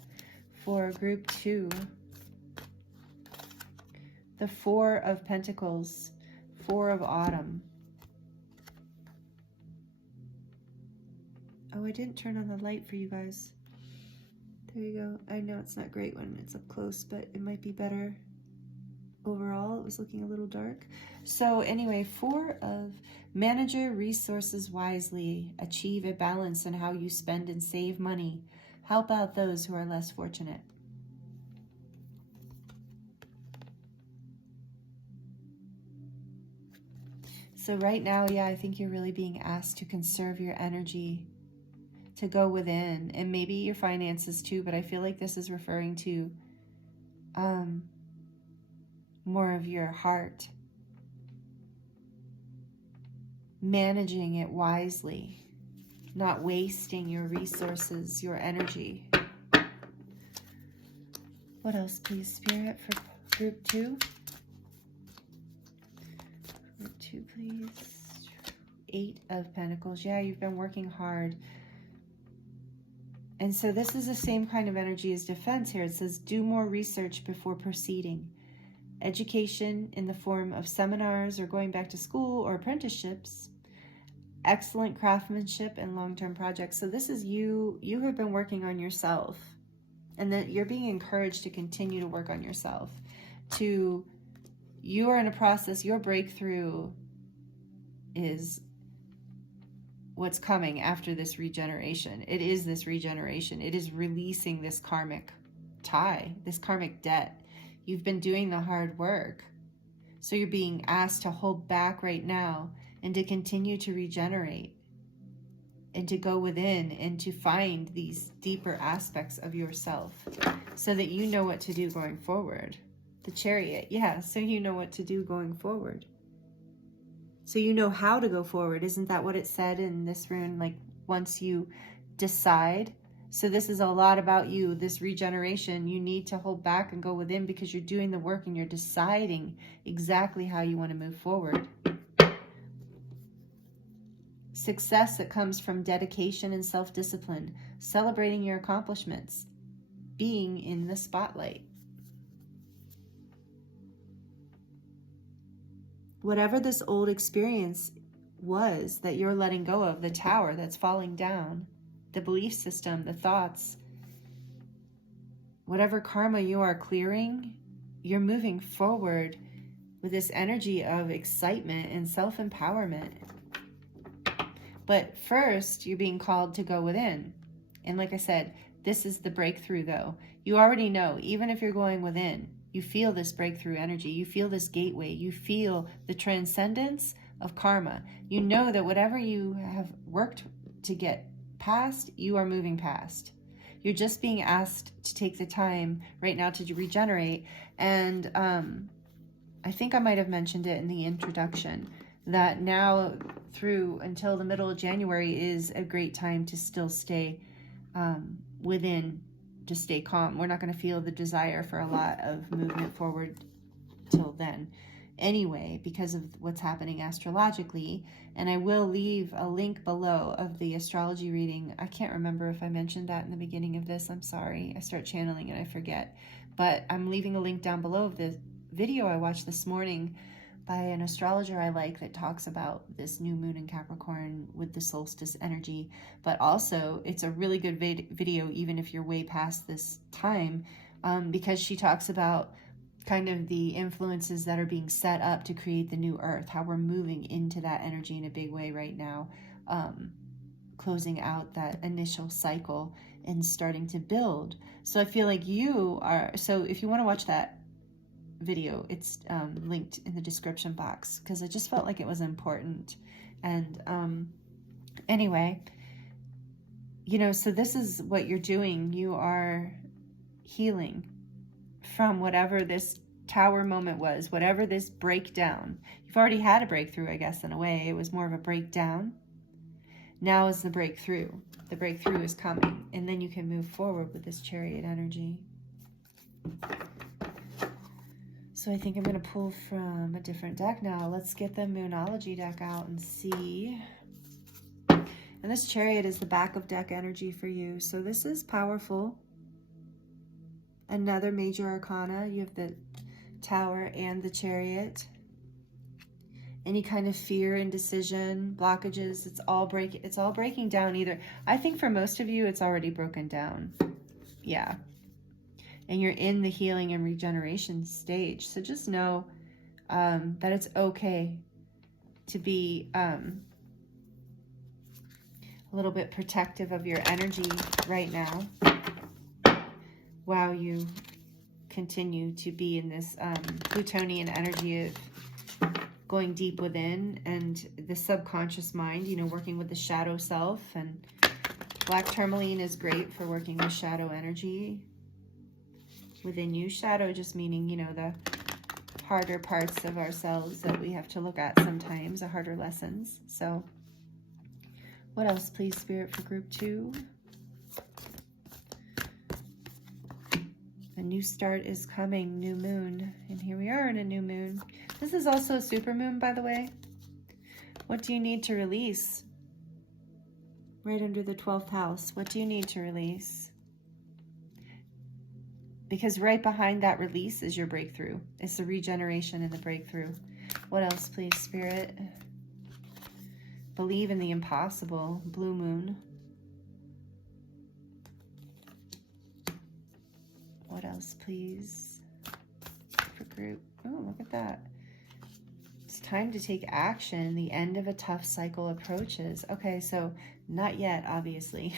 for group 2? The 4 of Pentacles, 4 of Autumn. Oh, I didn't turn on the light for you guys. There you go. I know it's not great when it's up close, but it might be better overall. It was looking a little dark. So anyway, 4 of manage your resources wisely, achieve a balance in how you spend and save money, help out those who are less fortunate. So right now, yeah, I think you're really being asked to conserve your energy, to go within, and maybe your finances too, but I feel like this is referring to more of your heart. Managing it wisely, not wasting your resources, your energy. What else, please, Spirit, for group 2? Group 2, please. 8 of Pentacles. Yeah, you've been working hard. And so this is the same kind of energy as defense here. It says, do more research before proceeding. Education in the form of seminars or going back to school or apprenticeships. Excellent craftsmanship and long-term projects. So this is you have been working on yourself, and that you're being encouraged to continue to work on yourself. You are in a process, your breakthrough is what's coming after this regeneration. It is this regeneration. It is releasing this karmic tie, this karmic debt. You've been doing the hard work. So you're being asked to hold back right now and to continue to regenerate and to go within and to find these deeper aspects of yourself so that you know what to do going forward. The Chariot, yeah, so you know what to do going forward. So you know how to go forward. Isn't that what it said in this rune? Like, once you decide. So this is a lot about you, this regeneration. You need to hold back and go within because you're doing the work and you're deciding exactly how you want to move forward. Success that comes from dedication and self-discipline, celebrating your accomplishments, being in the spotlight. Whatever this old experience was that you're letting go of, the tower that's falling down, the belief system, the thoughts, whatever karma you are clearing, you're moving forward with this energy of excitement and self-empowerment. But first, you're being called to go within. And like I said, this is the breakthrough though. You already know, even if you're going within, you feel this breakthrough energy. You feel this gateway. You feel the transcendence of karma. You know that whatever you have worked to get past, you are moving past. You're just being asked to take the time right now to regenerate. And I think I might have mentioned it in the introduction, that now through until the middle of January is a great time to still stay within, to stay calm. We're not going to feel the desire for a lot of movement forward till then anyway, because of what's happening astrologically. And I will leave a link below of the astrology reading. I can't remember if I mentioned that in the beginning of this. I'm sorry. I start channeling and I forget. But I'm leaving a link down below of the video I watched this morning by an astrologer I like that talks about this new moon in Capricorn with the solstice energy. But also, it's a really good video even if you're way past this time, because she talks about kind of the influences that are being set up to create the new earth, how we're moving into that energy in a big way right now, closing out that initial cycle and starting to build. So I feel like you are, so if you want to watch that video, it's linked in the description box, because I just felt like it was important. And anyway, you know, so this is what you're doing. You are healing from whatever this tower moment was, whatever this breakdown. You've already had a breakthrough, I guess, in a way. It was more of a breakdown. Now is the breakthrough. The breakthrough is coming, and then you can move forward with this Chariot energy. So I think I'm going to pull from a different deck now. Let's get the Moonology deck out and see. And this Chariot is the back of deck energy for you. So this is powerful. Another major arcana. You have the Tower and the Chariot. Any kind of fear, indecision, blockages, it's all breaking down either. I think for most of you, it's already broken down. Yeah. And you're in the healing and regeneration stage. So just know that it's okay to be a little bit protective of your energy right now while you continue to be in this Plutonian energy of going deep within and the subconscious mind, you know, working with the shadow self. And black tourmaline is great for working with shadow energy within you. Shadow just meaning, you know, the harder parts of ourselves that we have to look at sometimes, the harder lessons. So what else, please, Spirit, for group 2? A new start is coming, new moon. And here we are in a new moon. This is also a super moon, by the way. What do you need to release? Right under the 12th house. What do you need to release? Because right behind that release is your breakthrough. It's the regeneration and the breakthrough. What else, please, Spirit? Believe in the impossible, blue moon. What else, please, for group? Oh, look at that. It's time to take action. The end of a tough cycle approaches. Okay, so not yet, obviously.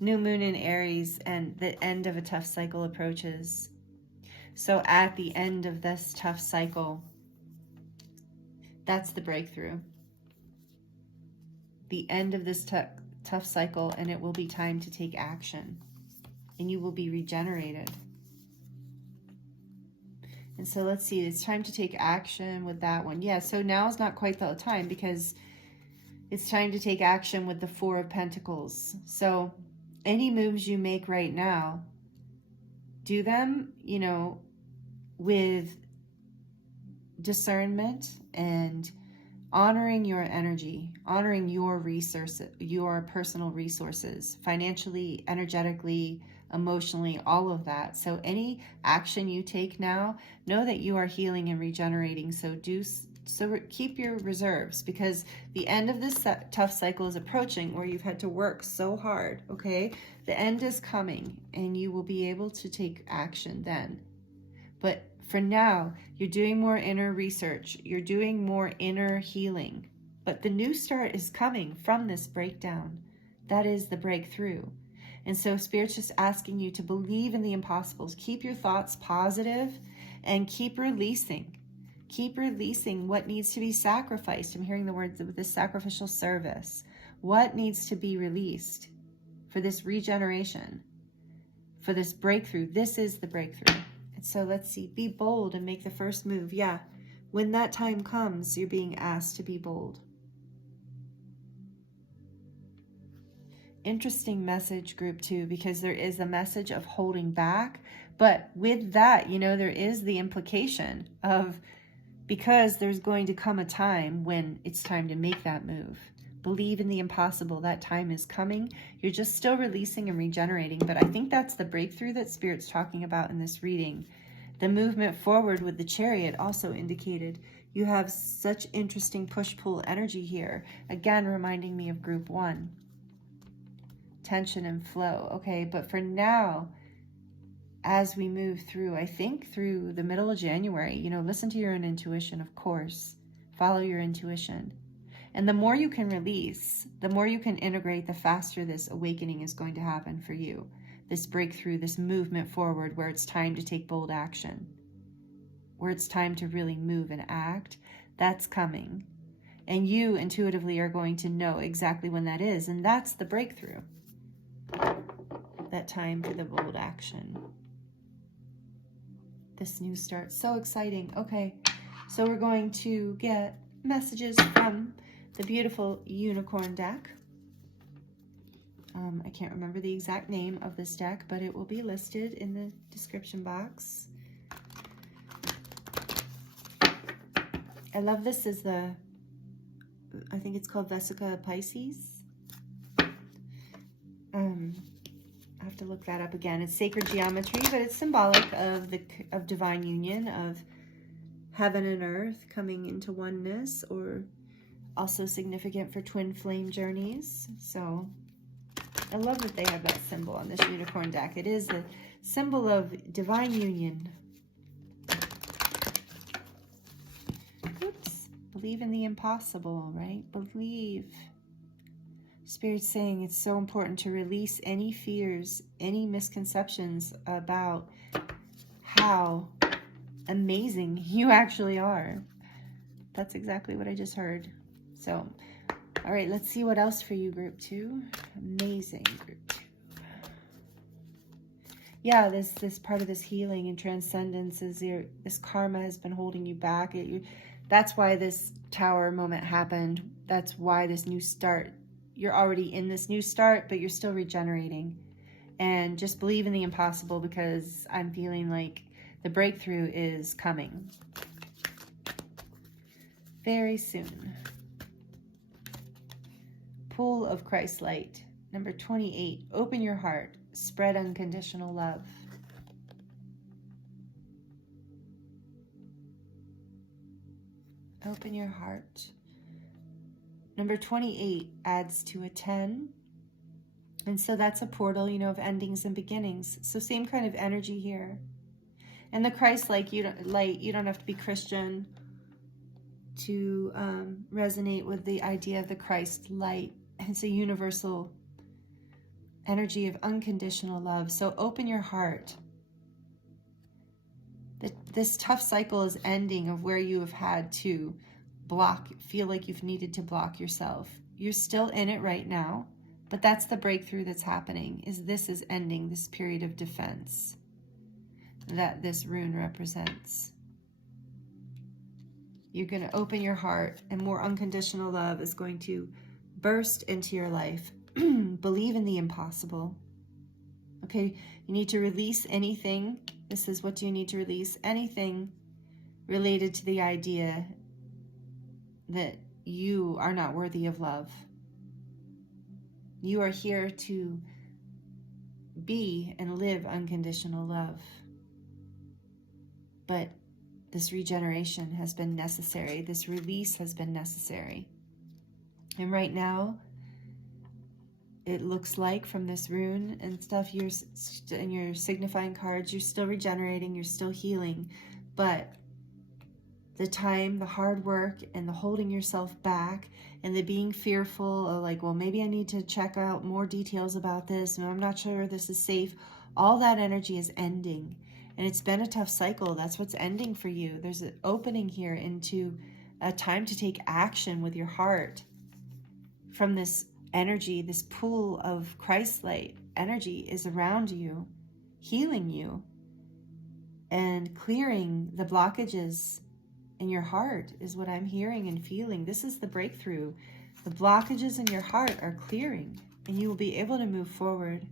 New moon in Aries and the end of a tough cycle approaches. So at the end of this tough cycle, that's the breakthrough. The end of this tough cycle, and it will be time to take action. And you will be regenerated. And so let's see, it's time to take action with that one. Yeah, so now is not quite the time because it's time to take action with the Four of Pentacles. So any moves you make right now, do them, you know, with discernment and honoring your energy, honoring your resources, your personal resources, financially, energetically, emotionally, all of that. So any action you take now, know that you are healing and regenerating. So keep your reserves, because the end of this tough cycle is approaching where you've had to work so hard. Okay, the end is coming and you will be able to take action then. But for now, you're doing more inner research, you're doing more inner healing, but the new start is coming from this breakdown. That is the breakthrough. And so Spirit's just asking you to believe in the impossibles. Keep your thoughts positive and keep releasing. Keep releasing what needs to be sacrificed. I'm hearing the words of this sacrificial service. What needs to be released for this regeneration, for this breakthrough? This is the breakthrough. And so let's see, be bold and make the first move. Yeah, when that time comes, you're being asked to be bold. interesting message, group 2, because there is a message of holding back. But with that, you know, there is the implication of, because there's going to come a time when it's time to make that move. Believe in the impossible. That time is coming. You're just still releasing and regenerating. But I think that's the breakthrough that Spirit's talking about in this reading. The movement forward with the Chariot also indicated you have such interesting push-pull energy here. Again, reminding me of group 1. Tension and flow. Okay, but for now, as we move through, I think through the middle of January, you know, listen to your own intuition, of course. Follow your intuition. And the more you can release, the more you can integrate, the faster this awakening is going to happen for you. This breakthrough, this movement forward where it's time to take bold action, where it's time to really move and act, that's coming. And you intuitively are going to know exactly when that is. And that's the breakthrough. That time for the bold action. This new start. So exciting. Okay, so we're going to get messages from the beautiful unicorn deck. I can't remember the exact name of this deck, but it will be listed in the description box. I love this is the, I think it's called Vesica Pisces. I have to look that up again. It's sacred geometry, but it's symbolic of divine union, of heaven and earth coming into oneness, or also significant for twin flame journeys. So I love that they have that symbol on this unicorn deck. It is a symbol of divine union. Oops. Believe in the impossible, right? Believe. Spirit's saying it's so important to release any fears, any misconceptions about how amazing you actually are. That's exactly what I just heard. So, all right, let's see what else for you, group 2. Amazing, group 2. Yeah, this part of this healing and transcendence is this karma has been holding you back. That's why this tower moment happened. That's why this new start. You're already in this new start, but you're still regenerating. And just believe in the impossible, because I'm feeling like the breakthrough is coming very soon. Pool of Christ light. Number 28. Open your heart. Spread unconditional love. Open your heart. Number 28 adds to a 10. And so that's a portal, you know, of endings and beginnings. So same kind of energy here. And the Christ light, you don't have to be Christian to resonate with the idea of the Christ light. It's a universal energy of unconditional love. So open your heart. This tough cycle is ending, of where you have had to feel like you've needed to block yourself. You're still in it right now, but that's the breakthrough that's happening, this is ending this period of defense that this rune represents. You're going to open your heart, and more unconditional love is going to burst into your life. Believe in the impossible. Okay, you need to release anything. This is what you need to release. Anything related to the idea that you are not worthy of love. You are here to be and live unconditional love. But this regeneration has been necessary. This release has been necessary. And right now, it looks like from this rune and stuff, and your signifying cards, you're still regenerating, you're still healing. But the time, the hard work, and the holding yourself back, and the being fearful of like, well, maybe I need to check out more details about this, and I'm not sure this is safe. All that energy is ending. And it's been a tough cycle. That's what's ending for you. There's an opening here into a time to take action with your heart from this energy. This pool of Christ light energy is around you, healing you and clearing the blockages in your heart is what I'm hearing and feeling. This is the breakthrough. The blockages in your heart are clearing. and you will be able to move forward.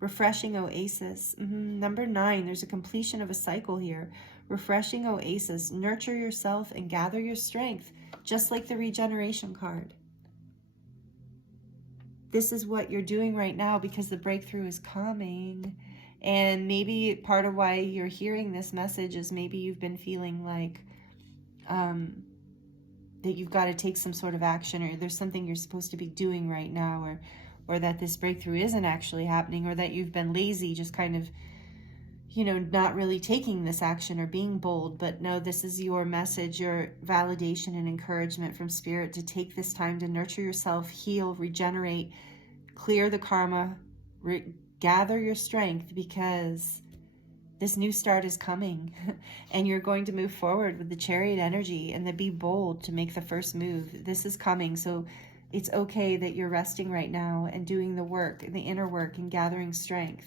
Refreshing oasis. Number 9, there's a completion of a cycle here. Refreshing oasis. Nurture yourself and gather your strength, just like the regeneration card. This is what you're doing right now because the breakthrough is coming. And maybe part of why you're hearing this message is maybe you've been feeling like that you've got to take some sort of action, or there's something you're supposed to be doing right now, or that this breakthrough isn't actually happening, or that you've been lazy, just kind of, you know, not really taking this action or being bold. But no, this is your message, your validation and encouragement from Spirit to take this time to nurture yourself, heal, regenerate, clear the karma, gather your strength, because this new start is coming and you're going to move forward with the Chariot energy and the be bold to make the first move. This is coming. So it's okay that you're resting right now and doing the work, the inner work, and gathering strength.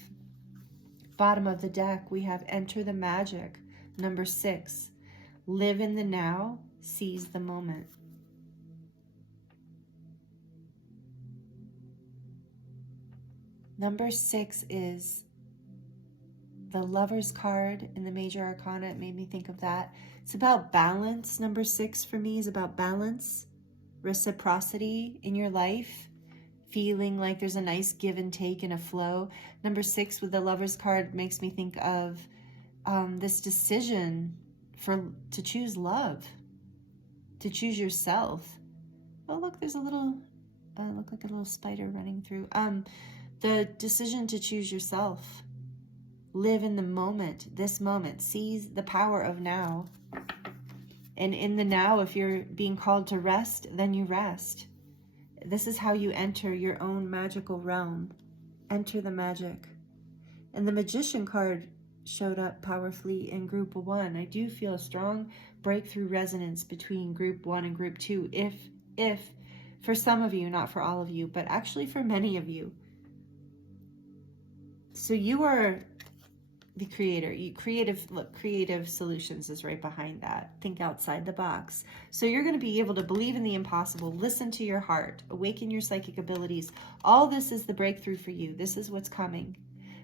Bottom of the deck, we have Enter the Magic. Number 6, live in the now, seize the moment. Number 6 is the Lover's card in the Major Arcana. It made me think of that. It's about balance. Number 6 for me is about balance, reciprocity in your life, feeling like there's a nice give and take and a flow. Number 6 with the Lover's card makes me think of this decision to choose love, to choose yourself. Oh, look, there's a little, look like a little spider running through. The decision to choose yourself. Live in the moment, this moment. Seize the power of now. And in the now, if you're being called to rest, then you rest. This is how you enter your own magical realm. Enter the magic. And the Magician card showed up powerfully in Group 1. I do feel a strong breakthrough resonance between Group 1 and Group 2. If for some of you, not for all of you, but actually for many of you. So you are the creator. Creative solutions is right behind that. Think outside the box. So you're going to be able to believe in the impossible, listen to your heart, awaken your psychic abilities. All this is the breakthrough for you. This is what's coming.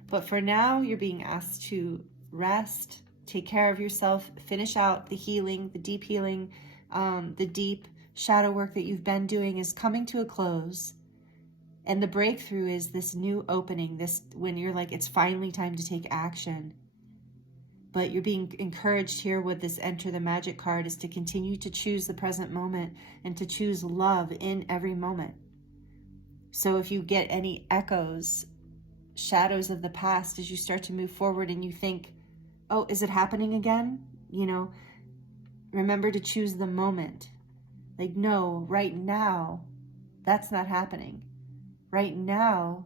But for now, you're being asked to rest, take care of yourself, finish out the healing, the deep healing, the deep shadow work that you've been doing is coming to a close. And the breakthrough is this new opening, this when you're like, it's finally time to take action. But you're being encouraged here with this Enter the Magic card is to continue to choose the present moment and to choose love in every moment. So if you get any echoes, shadows of the past as you start to move forward and you think, oh, is it happening again? You know, remember to choose the moment. Like, no, right now, that's not happening. Right now,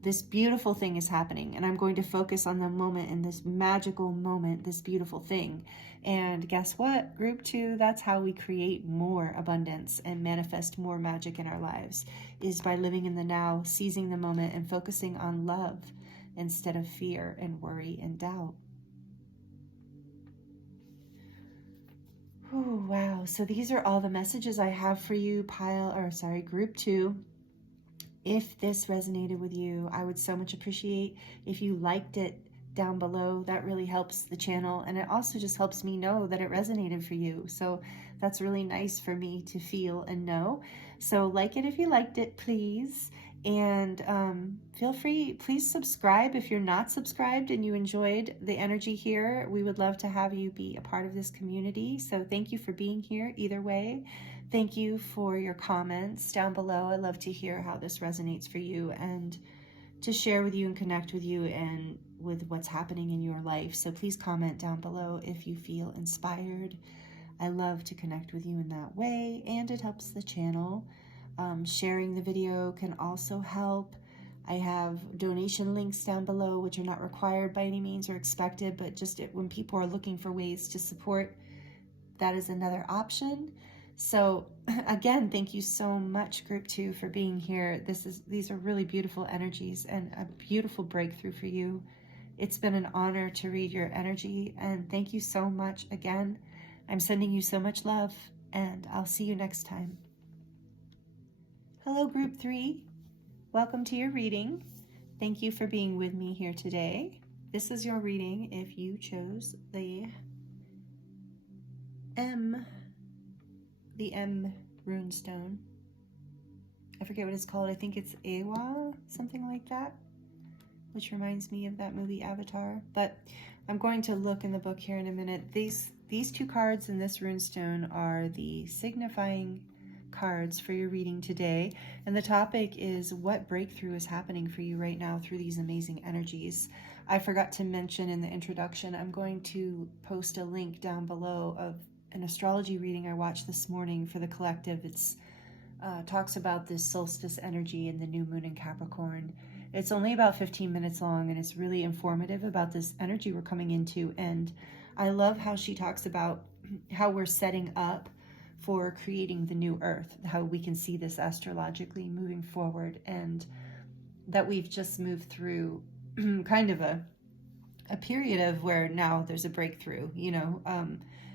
this beautiful thing is happening, and I'm going to focus on the moment and this magical moment, this beautiful thing. And guess what? Group 2, that's how we create more abundance and manifest more magic in our lives, is by living in the now, seizing the moment, and focusing on love instead of fear and worry and doubt. Oh, wow. So these are all the messages I have for you, Group 2. If this resonated with you, I would so much appreciate if you liked it down below. That really helps the channel, and it also just helps me know that it resonated for you. So that's really nice for me to feel and know. So like it if you liked it, please. And feel free, please subscribe if you're not subscribed and you enjoyed the energy here. We would love to have you be a part of this community. So thank you for being here either way. Thank you for your comments down below. I love to hear how this resonates for you and to share with you and connect with you and with what's happening in your life. So please comment down below if you feel inspired. I love to connect with you in that way, and it helps the channel. Sharing the video can also help. I have donation links down below, which are not required by any means or expected, but just when people are looking for ways to support, that is another option. So again, thank you so much, Group 2, for being here. These are really beautiful energies and a beautiful breakthrough for you. It's been an honor to read your energy, and thank you so much again. I'm sending you so much love, and I'll see you next time. Hello, Group 3. Welcome to your reading. Thank you for being with me here today. This is your reading if you chose the M runestone. I forget what it's called. I think it's Ewa, something like that, which reminds me of that movie Avatar. But I'm going to look in the book here in a minute. These two cards in this runestone are the signifying cards for your reading today, and the topic is what breakthrough is happening for you right now through these amazing energies. I forgot to mention in the introduction, I'm going to post a link down below of an astrology reading I watched this morning for the collective. It's talks about this solstice energy and the new moon in Capricorn. It's only about 15 minutes long, and it's really informative about this energy we're coming into. And I love how she talks about how we're setting up for creating the new earth, how we can see this astrologically moving forward, and that we've just moved through kind of a period of where now there's a breakthrough, you know,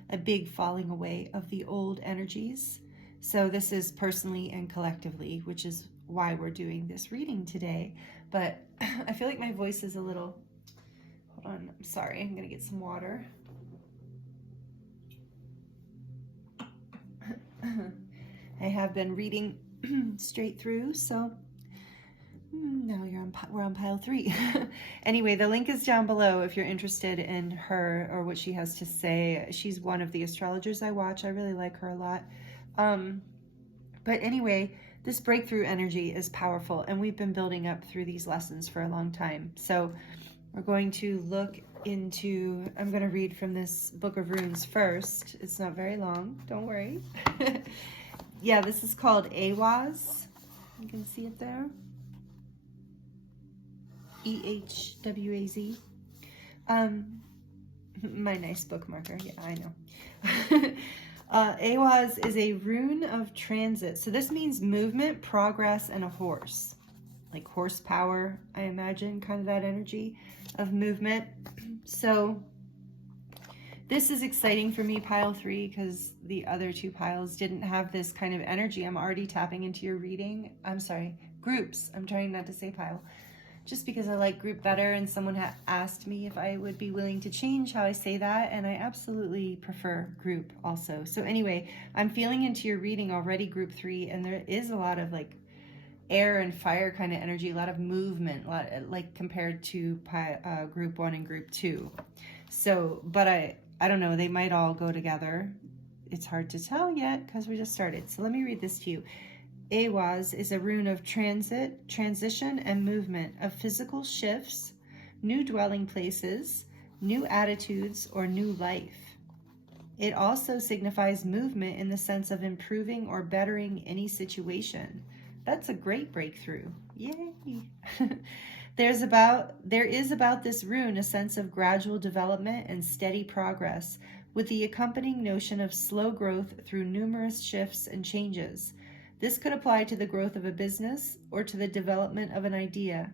a big falling away of the old energies. So this is personally and collectively, which is why we're doing this reading today. But I feel like my voice is a little, hold on, I'm sorry, I'm gonna get some water. I have been reading straight through, so now we're on pile 3. Anyway, the link is down below if you're interested in her or what she has to say. She's one of the astrologers I watch. I really like her a lot. But anyway, this breakthrough energy is powerful, and we've been building up through these lessons for a long time. So we're going to look into, I'm going to read from this book of runes first. It's not very long, don't worry. Yeah, this is called Ehwaz. You can see it there. E-H-W-A-Z. My nice bookmarker, yeah, I know. Ehwaz is a rune of transit. So this means movement, progress, and a horse. Like horsepower, I imagine, kind of that energy of movement. So this is exciting for me, pile 3, because the other 2 piles didn't have this kind of energy. I'm already tapping into your reading. I'm sorry, groups. I'm trying not to say pile, just because I like group better, and someone had asked me if I would be willing to change how I say that, and I absolutely prefer group also. So anyway, I'm feeling into your reading already, group 3, and there is a lot of like air and fire kind of energy, a lot of movement, like compared to group 1 and group 2. So, but I don't know, they might all go together. It's hard to tell yet because we just started. So let me read this to you. Ehwaz is a rune of transit, transition, and movement, of physical shifts, new dwelling places, new attitudes, or new life. It also signifies movement in the sense of improving or bettering any situation. That's a great breakthrough. Yay! There is about this rune a sense of gradual development and steady progress, with the accompanying notion of slow growth through numerous shifts and changes. This could apply to the growth of a business or to the development of an idea.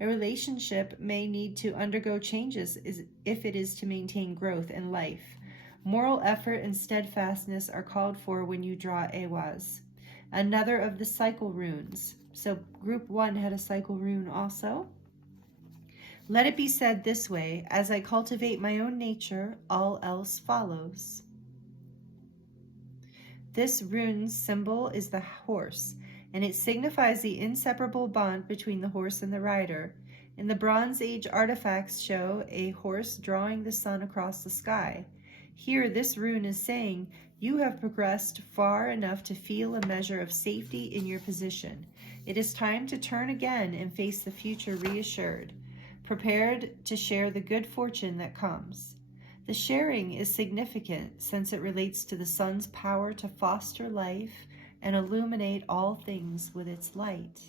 A relationship may need to undergo changes if it is to maintain growth in life. Moral effort and steadfastness are called for when you draw Ehwaz. Another of the cycle runes. So group 1 had a cycle rune also. Let it be said this way: as I cultivate my own nature, all else follows. This rune's symbol is the horse, and it signifies the inseparable bond between the horse and the rider. In the Bronze Age artifacts show a horse drawing the sun across the sky. Here, this rune is saying, you have progressed far enough to feel a measure of safety in your position. It is time to turn again and face the future reassured, prepared to share the good fortune that comes. The sharing is significant since it relates to the sun's power to foster life and illuminate all things with its light.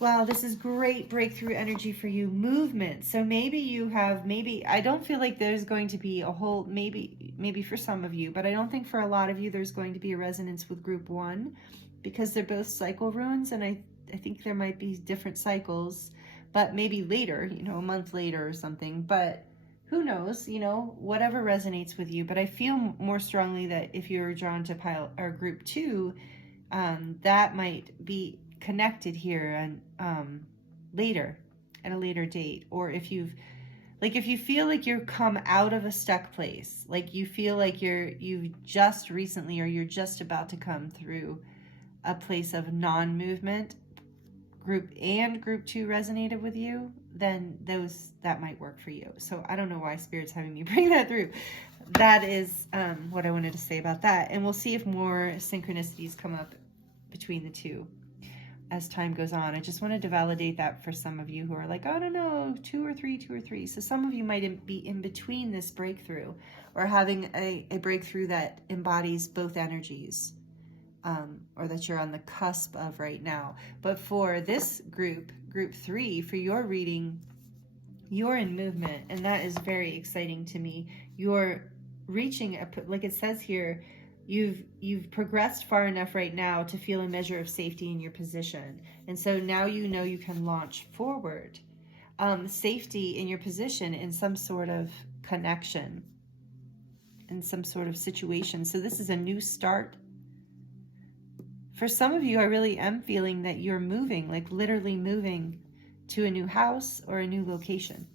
Wow, this is great breakthrough energy for you. Movement. So maybe you have, I don't feel like there's going to be a whole, maybe for some of you, but I don't think for a lot of you there's going to be a resonance with group 1 because they're both cycle runes, and I think there might be different cycles, but maybe later, you know, a month later or something. But who knows, you know, whatever resonates with you. But I feel more strongly that if you're drawn to group 2, that might be connected here and later, at a later date. Or if you've, like, if you feel like you're come out of a stuck place, like you feel like you've just recently, or you're just about to come through a place of non-movement, group 2 resonated with you, then that might work for you. So I don't know why Spirit's having me bring that through. That is what I wanted to say about that. And we'll see if more synchronicities come up between the two as time goes on. I just wanted to validate that for some of you who are like, I don't know, 2 or 3. So some of you might be in between this breakthrough, or having a breakthrough that embodies both energies, or that you're on the cusp of right now. But for this group 3, for your reading, you're in movement, and that is very exciting to me. You're reaching, like it says here, you've progressed far enough right now to feel a measure of safety in your position. And so now you know you can launch forward. Safety in your position, in some sort of connection, in some sort of situation. So this is a new start. For some of you, I really am feeling that you're moving, like literally moving to a new house or a new location.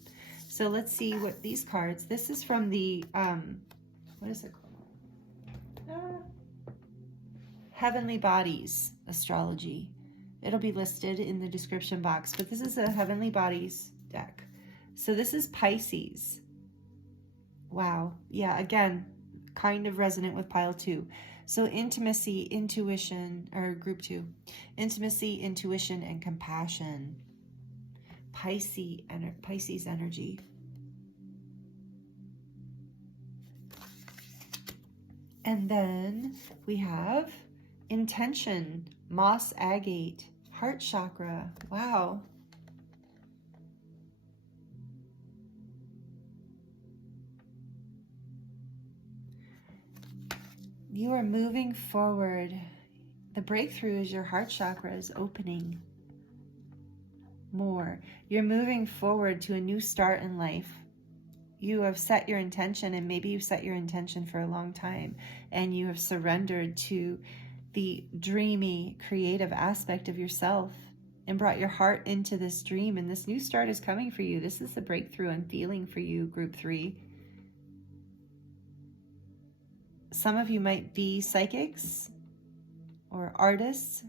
So let's see what these cards, this is from the, what is it called? Heavenly Bodies Astrology. It'll be listed in the description box, but this is a Heavenly Bodies deck. So this is Pisces. Wow. Yeah, again, kind of resonant with pile 2. So intimacy, intuition, or group 2. Intimacy, intuition, and compassion. Pisces energy. And then we have intention, moss agate, heart chakra. Wow. You are moving forward. The breakthrough is your heart chakra is opening more. You're moving forward to a new start in life. You have set your intention, and maybe you've set your intention for a long time, and you have surrendered to the dreamy, creative aspect of yourself and brought your heart into this dream, and this new start is coming for you. This is the breakthrough I'm feeling for you, group 3. Some of you might be psychics or artists,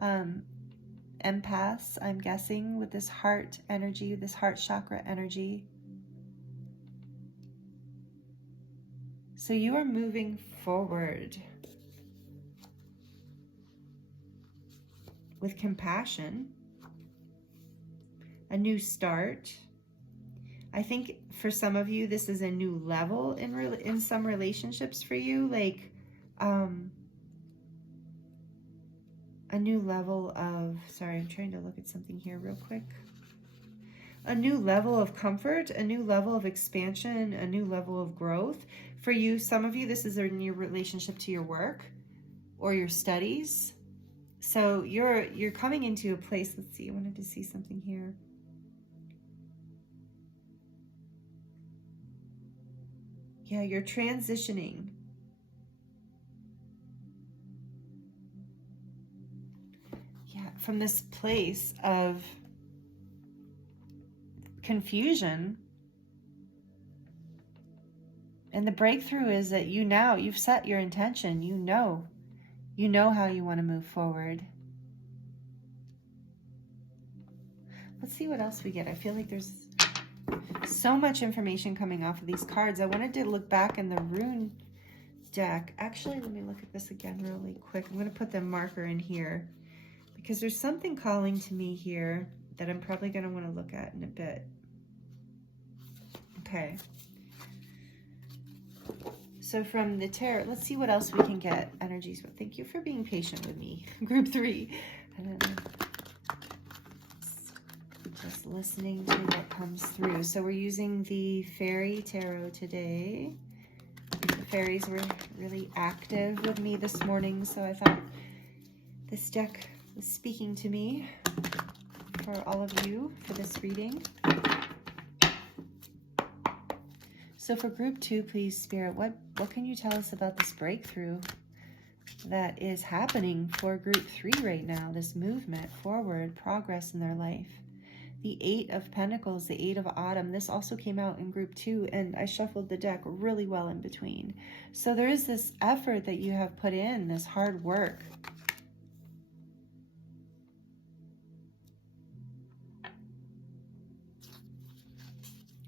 empaths, I'm guessing, with this heart energy, this heart chakra energy. So you are moving forward with compassion, a new start. I think for some of you, this is a new level in some relationships for you, like a new level of, sorry, I'm trying to look at something here real quick. A new level of comfort, a new level of expansion, a new level of growth. For you, some of you, this is in your relationship to your work or your studies. So you're coming into a place, let's see, I wanted to see something here. Yeah, you're transitioning. Yeah, from this place of confusion. And the breakthrough is that you've set your intention. You know how you want to move forward. Let's see what else we get. I feel like there's so much information coming off of these cards. I wanted to look back in the Rune deck. Actually, let me look at this again really quick. I'm going to put the marker in here because there's something calling to me here that I'm probably going to want to look at in a bit. Okay. So from the tarot, let's see what else we can get energies with. Thank you for being patient with me, group 3. Just listening to what comes through. So we're using the Fairy Tarot today. The fairies were really active with me this morning, so I thought this deck was speaking to me for all of you for this reading. So for group 2, please, Spirit, what can you tell us about this breakthrough? that is happening for group 3 right now, this movement forward, progress in their life. The 8 of Pentacles, the 8 of Autumn, this also came out in group 2, and I shuffled the deck really well in between. So there is this effort that you have put in, this hard work.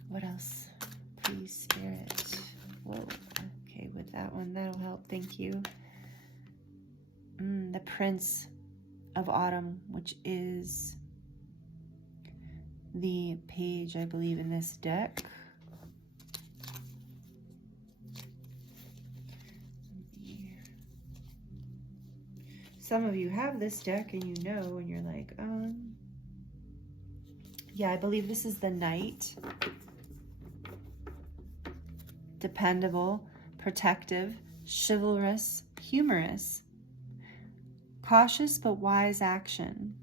What else? Please, Spirit. Whoa. Okay, with that one, that'll help. Thank you. The Prince of Autumn, which is the page, I believe, in this deck. Some of you have this deck and you know, and you're like, yeah, I believe this is the Knight. Dependable, protective, chivalrous, humorous, cautious but wise action.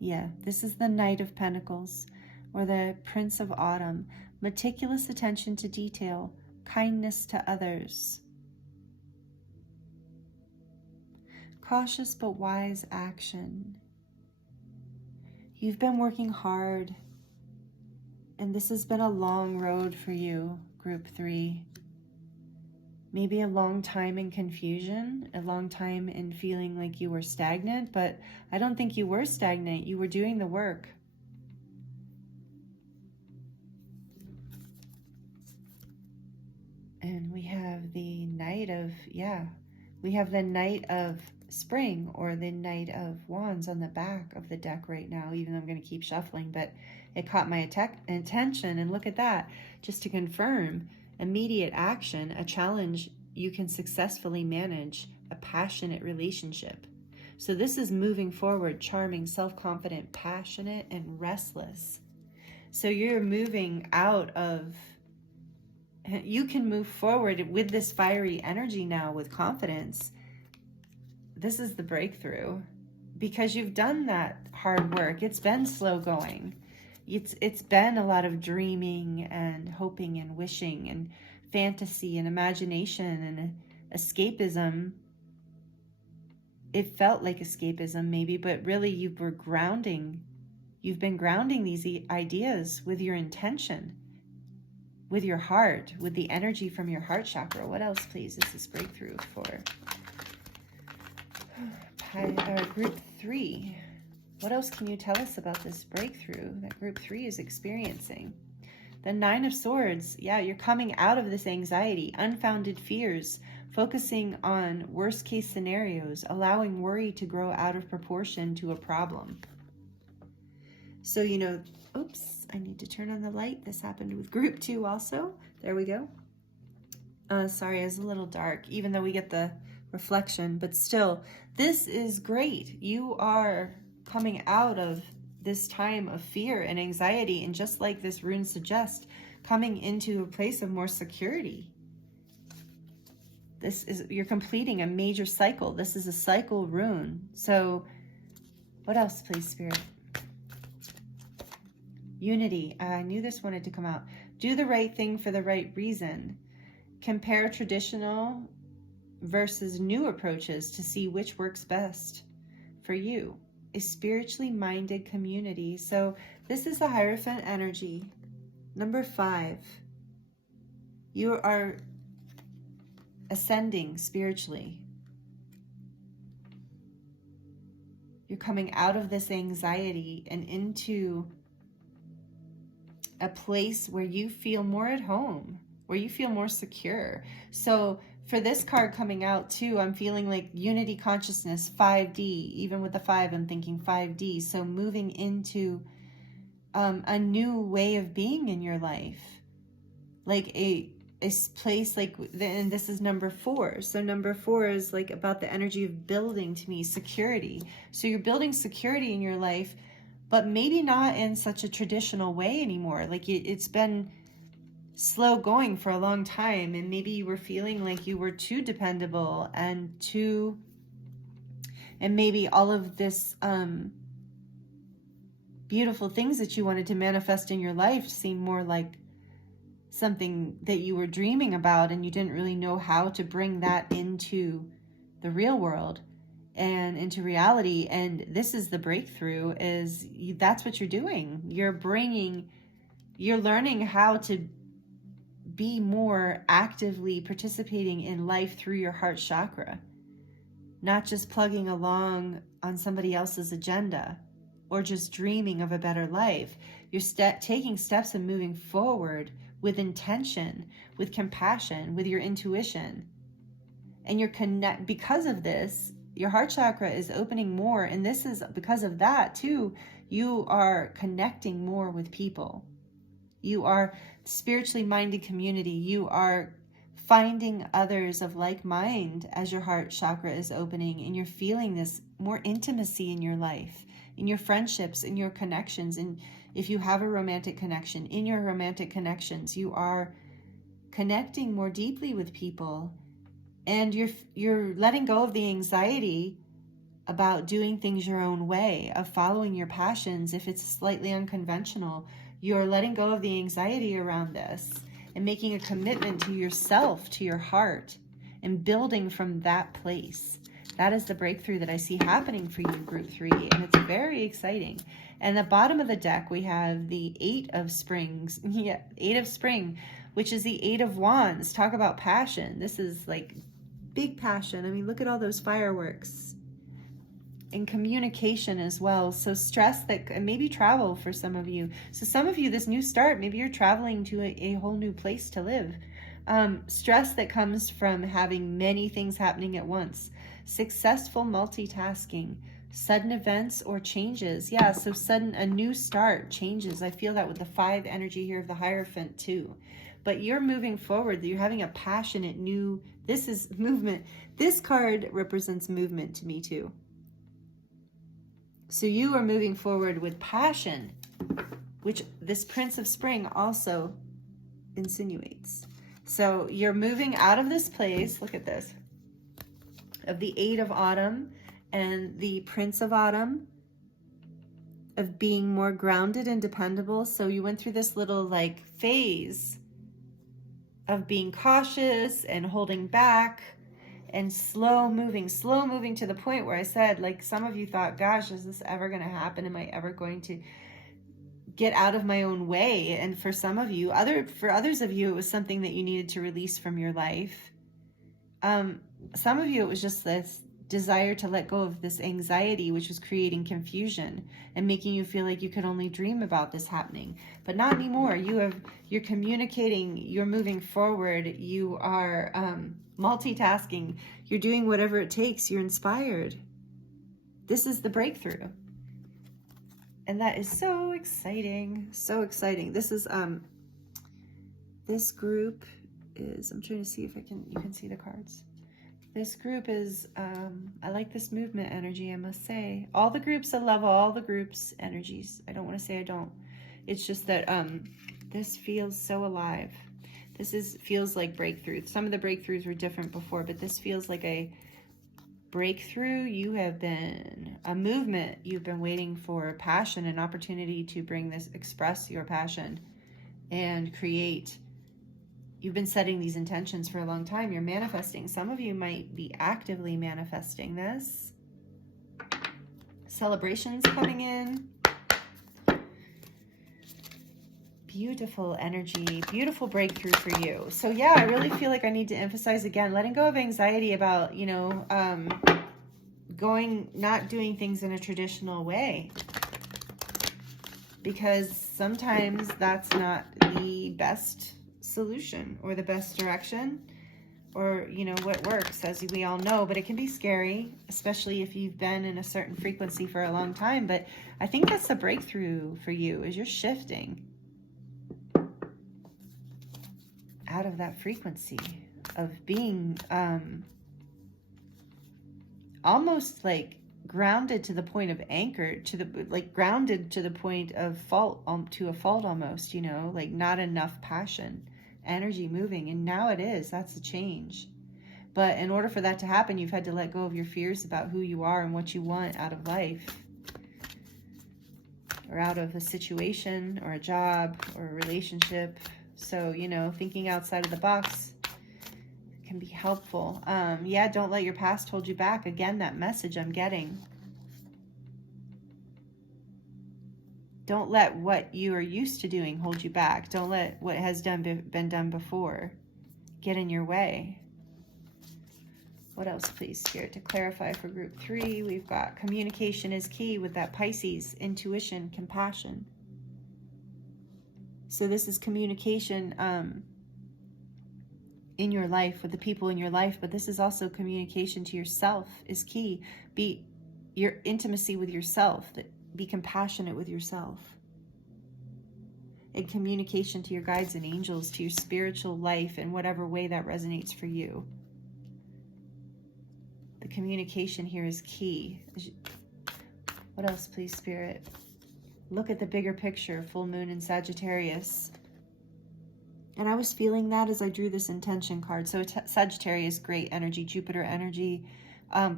Yeah, this is the Knight of Pentacles, or the Prince of Autumn. Meticulous attention to detail, kindness to others. Cautious but wise action. You've been working hard, and this has been a long road for you, group 3. Maybe a long time in confusion, a long time in feeling like you were stagnant, but I don't think you were stagnant. You were doing the work. And we have the Knight of, we have the Knight of Spring, or the Knight of Wands on the back of the deck right now, even though I'm going to keep shuffling, but it caught my attention. And look at that, just to confirm, immediate action, a challenge you can successfully manage, a passionate relationship. So this is moving forward, charming, self-confident, passionate, and restless. So you're moving out of, you can move forward with this fiery energy now with confidence. This is the breakthrough, because you've done that hard work. It's been slow going. It's been a lot of dreaming and hoping and wishing and fantasy and imagination and escapism. It felt like escapism maybe, but really you've been grounding these ideas with your intention, with your heart, with the energy from your heart chakra. What else, please? This is breakthrough for group 3. What else can you tell us about this breakthrough that group 3 is experiencing? The 9 of Swords. Yeah, you're coming out of this anxiety, unfounded fears, focusing on worst case scenarios, allowing worry to grow out of proportion to a problem. So, you know, oops, I need to turn on the light. This happened with group 2 also. There we go. Sorry, it's a little dark, even though we get the reflection, but still, this is great. You are coming out of this time of fear and anxiety, and just like this rune suggests, coming into a place of more security. You're completing a major cycle. This is a cycle rune. So what else, please, Spirit? Unity. I knew this wanted to come out. Do the right thing for the right reason. Compare traditional versus new approaches to see which works best for you. A spiritually minded community. So this is a Hierophant energy. Number 5. You are ascending spiritually. You're coming out of this anxiety and into a place where you feel more at home, where you feel more secure. So for this card coming out too, I'm feeling like unity consciousness, 5D. Even with the 5, I'm thinking 5D. So moving into a new way of being in your life. Like a place like, and this is number 4. So number 4 is like about the energy of building, to me, security. So you're building security in your life, but maybe not in such a traditional way anymore. Like it's been slow going for a long time, and maybe you were feeling like you were too dependable and maybe all of this beautiful things that you wanted to manifest in your life seem more like something that you were dreaming about and you didn't really know how to bring that into the real world and into reality. And this is the breakthrough, is that's what you're doing. You're learning how to be more actively participating in life through your heart chakra, not just plugging along on somebody else's agenda or just dreaming of a better life. You're taking steps and moving forward with intention, with compassion, with your intuition. And because of this, your heart chakra is opening more. And this is because of that too. You are connecting more with people. You are spiritually minded community. You are finding others of like mind as your heart chakra is opening, and you're feeling this more intimacy in your life, in your friendships, in your connections. And if you have a romantic connection, in your romantic connections, you are connecting more deeply with people, and you're letting go of the anxiety about doing things your own way, of following your passions if it's slightly unconventional. You're letting go of the anxiety around this and making a commitment to yourself, to your heart, and building from that place. That is the breakthrough that I see happening for you, Group 3, and it's very exciting. And at the bottom of the deck, we have the 8 of Springs. Yeah, 8 of Spring, which is the 8 of Wands. Talk about passion. This is like big passion. I mean, look at all those fireworks. And communication as well. So stress that maybe travel for some of you. So some of you, this new start, maybe you're traveling to a whole new place to live. Stress that comes from having many things happening at once. Successful multitasking, sudden events or changes. Yeah, so a new start, changes. I feel that with the 5 energy here of the Hierophant too. But you're moving forward. You're having a passionate new, this is movement. This card represents movement to me too. So you are moving forward with passion, which this Prince of Spring also insinuates. So you're moving out of this place, look at this, of the 8 of Autumn and the Prince of Autumn, of being more grounded and dependable. So you went through this little like phase of being cautious and holding back, and slow moving to the point where I said, like, some of you thought, gosh, is this ever going to happen? Am I ever going to get out of my own way? And for some of you, for others of you, it was something that you needed to release from your life. Some of you, it was just this desire to let go of this anxiety, which was creating confusion and making you feel like you could only dream about this happening. But not anymore. You're communicating, you're moving forward, you are multitasking, you're doing whatever it takes, you're inspired. This is the breakthrough. And that is so exciting, so exciting. This is this group is, I'm trying to see if you can see the cards. This group is, I like this movement energy, I must say. All the groups, I love all the groups' energies. I don't want to say I don't. It's just that this feels so alive. This feels like breakthrough. Some of the breakthroughs were different before, but this feels like a breakthrough. You have been a movement. You've been waiting for passion, an opportunity to express your passion and create. You've been setting these intentions for a long time. You're manifesting. Some of you might be actively manifesting this. Celebrations coming in. Beautiful energy, beautiful breakthrough for you. So yeah, I really feel like I need to emphasize again, letting go of anxiety about, not doing things in a traditional way. Because sometimes that's not the best solution or the best direction, or what works, as we all know. But it can be scary, especially if you've been in a certain frequency for a long time. But I think that's the breakthrough for you, is you're shifting out of that frequency of being almost like grounded to the point of grounded to the point of fault, to a fault almost, like not enough passion, energy moving. And now it is. That's a change. But in order for that to happen, you've had to let go of your fears about who you are and what you want out of life, or out of a situation or a job or a relationship So, you know, thinking outside of the box can be helpful. Yeah, don't let your past hold you back. Again, that message I'm getting. Don't let what you are used to doing hold you back. Don't let what has been done before get in your way. What else, please, Spirit, to clarify for group 3? We've got communication is key with that Pisces, intuition, compassion. So this is communication in your life with the people in your life, but this is also communication to yourself is key. Be your intimacy with yourself, be compassionate with yourself. And communication to your guides and angels, to your spiritual life in whatever way that resonates for you. The communication here is key. What else, please, Spirit? Look at the bigger picture, full moon in Sagittarius. And I was feeling that as I drew this intention card. So Sagittarius, great energy, Jupiter energy,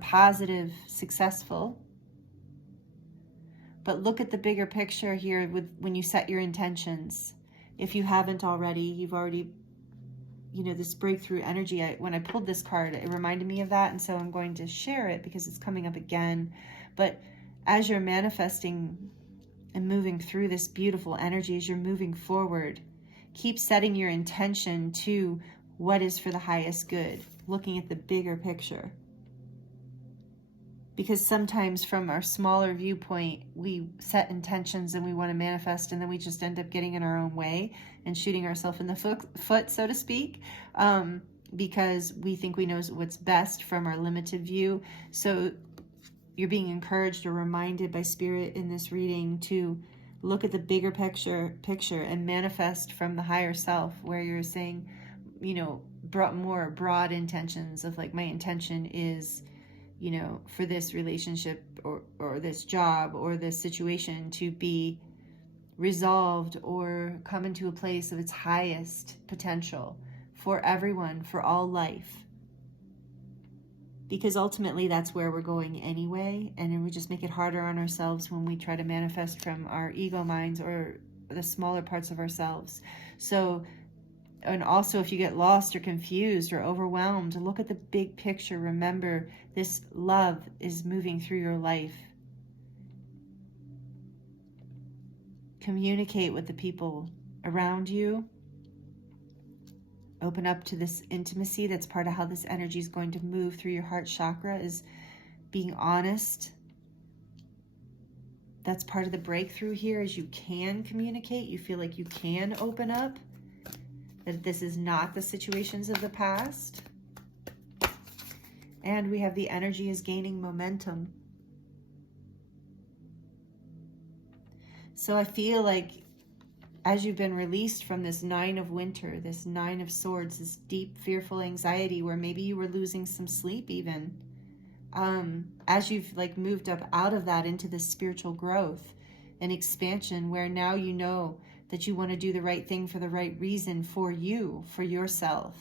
positive, successful. But look at the bigger picture here with when you set your intentions. If you haven't already, you've already, you know, this breakthrough energy. When I pulled this card, it reminded me of that. And so I'm going to share it because it's coming up again. But as you're manifesting and moving through this beautiful energy, as you're moving forward, keep setting your intention to what is for the highest good, looking at the bigger picture. Because sometimes from our smaller viewpoint, we set intentions and we want to manifest, and then we just end up getting in our own way and shooting ourselves in the foot, so to speak, because we think we know what's best from our limited view. So you're being encouraged or reminded by Spirit in this reading to look at the bigger picture and manifest from the higher self, where you're saying, you know, more broad intentions of like, my intention is, you know, for this relationship or this job or this situation to be resolved or come into a place of its highest potential for everyone, for all life. Because ultimately that's where we're going anyway, and then we just make it harder on ourselves when we try to manifest from our ego minds or the smaller parts of ourselves. So, and also if you get lost or confused or overwhelmed, look at the big picture. Remember, this love is moving through your life. Communicate with the people around you. Open up to this intimacy. That's part of how this energy is going to move through your heart chakra, is being honest. That's part of the breakthrough here, is you can communicate. You feel like you can open up, that this is not the situations of the past. And we have the energy is gaining momentum. So I feel like as you've been released from this 9 of winter, this 9 of swords, this deep, fearful anxiety where maybe you were losing some sleep even, as you've like moved up out of that into this spiritual growth and expansion, where now you know that you want to do the right thing for the right reason, for you, for yourself.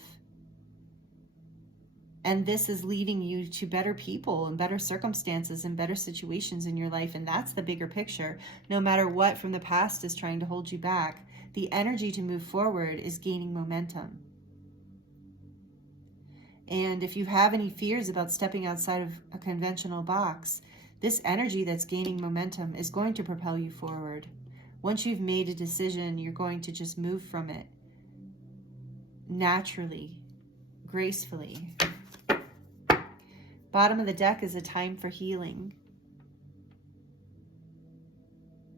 And this is leading you to better people and better circumstances and better situations in your life. And that's the bigger picture. No matter what from the past is trying to hold you back, the energy to move forward is gaining momentum. And if you have any fears about stepping outside of a conventional box, this energy that's gaining momentum is going to propel you forward. Once you've made a decision, you're going to just move from it naturally, gracefully. Bottom of the deck is a time for healing.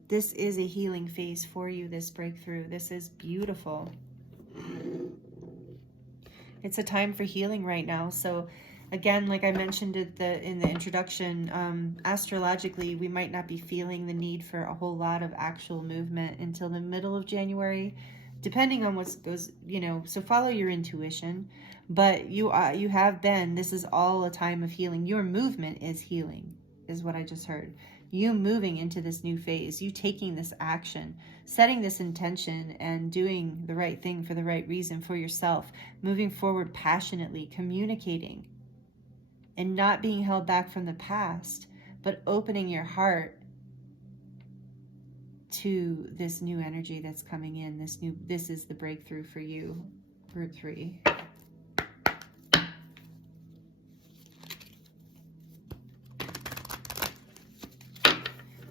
This is a healing phase for you, this breakthrough. This is beautiful. It's a time for healing right now. So again, like I mentioned in the introduction, astrologically, we might not be feeling the need for a whole lot of actual movement until the middle of January, depending on what goes, you know, so follow your intuition. But you have been, this is all a time of healing. Your movement is healing, is what I just heard. You moving into this new phase, you taking this action, setting this intention and doing the right thing for the right reason for yourself, moving forward passionately, communicating, and not being held back from the past, but opening your heart to this new energy that's coming in. This is the breakthrough for you, group 3.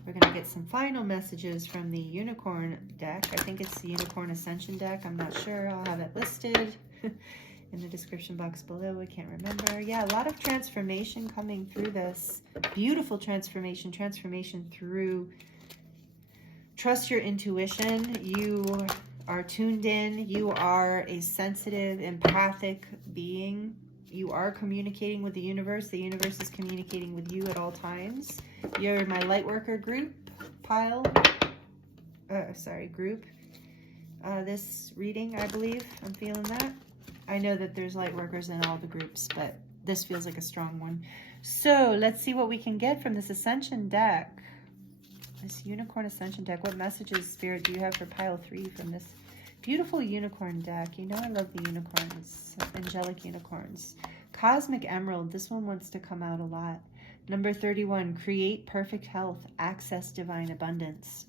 We're going to get some final messages from the Unicorn deck. I think it's the Unicorn Ascension deck. I'm not sure. I'll have it listed in the description box below. I can't remember. Yeah, a lot of transformation coming through this. Beautiful transformation. Transformation through. Trust your intuition. You are tuned in. You are a sensitive, empathic being. You are communicating with the universe. The universe is communicating with you at all times. You're my Lightworker group group. This reading, I believe. I'm feeling that. I know that there's Lightworkers in all the groups, but this feels like a strong one. So let's see what we can get from this Ascension deck. This Unicorn Ascension deck. What messages, Spirit, do you have for pile 3 from this beautiful unicorn deck? You know I love the unicorns, angelic unicorns. Cosmic Emerald, this one wants to come out a lot. Number 31, create perfect health, access divine abundance.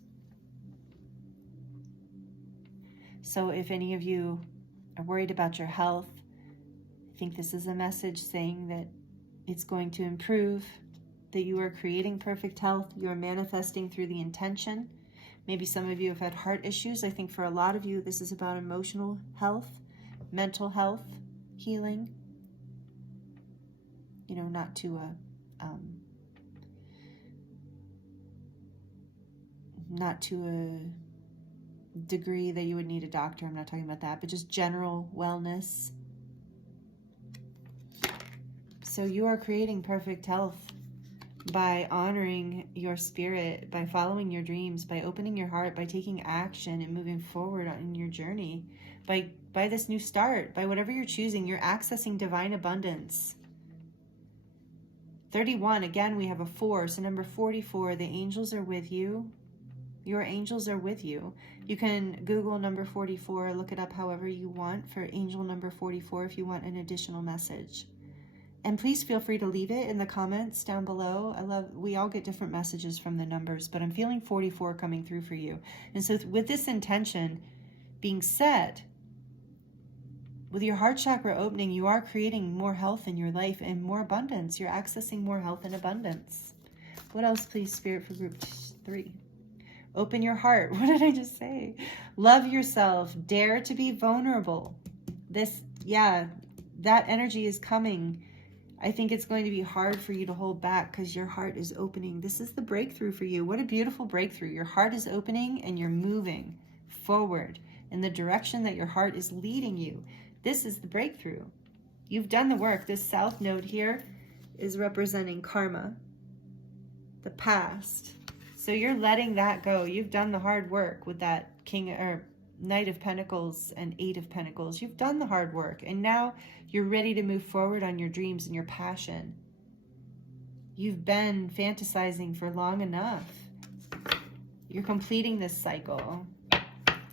So if any of you are worried about your health, I think this is a message saying that it's going to improve, that you are creating perfect health, you are manifesting through the intention. Maybe some of you have had heart issues. I think for a lot of you, this is about emotional health, mental health, healing. You know, not to a degree that you would need a doctor. I'm not talking about that, but just general wellness. So you are creating perfect health by honoring your spirit, by following your dreams, by opening your heart, by taking action and moving forward on your journey, by this new start, by whatever you're choosing, you're accessing divine abundance. 31, again, we have a 4. So number 44, the angels are with you. Your angels are with you. You can Google number 44, look it up however you want for angel number 44 if you want an additional message. And please feel free to leave it in the comments down below. We all get different messages from the numbers, but I'm feeling 44 coming through for you. And so with this intention being set, with your heart chakra opening, you are creating more health in your life and more abundance. You're accessing more health and abundance. What else, please, Spirit, for group 3? Open your heart. What did I just say? Love yourself. Dare to be vulnerable. That energy is coming. I think it's going to be hard for you to hold back because your heart is opening. This is the breakthrough for you. What a beautiful breakthrough. Your heart is opening and you're moving forward in the direction that your heart is leading you. This is the breakthrough. You've done the work. This south node here is representing karma, the past. So you're letting that go. You've done the hard work with that Knight of Pentacles and 8 of Pentacles. You've done the hard work, and now you're ready to move forward on your dreams and your passion. You've been fantasizing for long enough. You're completing this cycle.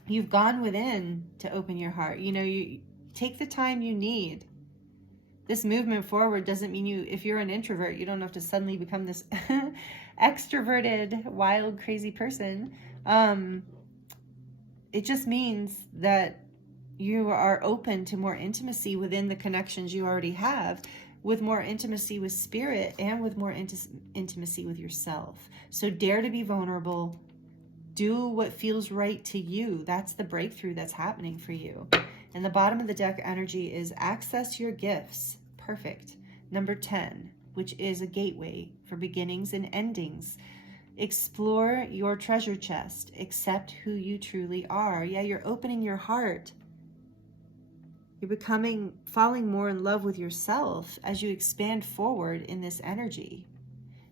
You've gone within to open your heart. You know, you take the time you need. This movement forward doesn't mean if you're an introvert, you don't have to suddenly become this extroverted, wild, crazy person. It just means that you are open to more intimacy within the connections you already have, with more intimacy with spirit and with more intimacy with yourself. So dare to be vulnerable. Do what feels right to you. That's the breakthrough that's happening for you. And the bottom of the deck energy is access your gifts. Perfect. Number 10, which is a gateway for beginnings and endings. Explore your treasure chest. Accept who you truly are. Yeah, you're opening your heart. You're falling more in love with yourself as you expand forward in this energy.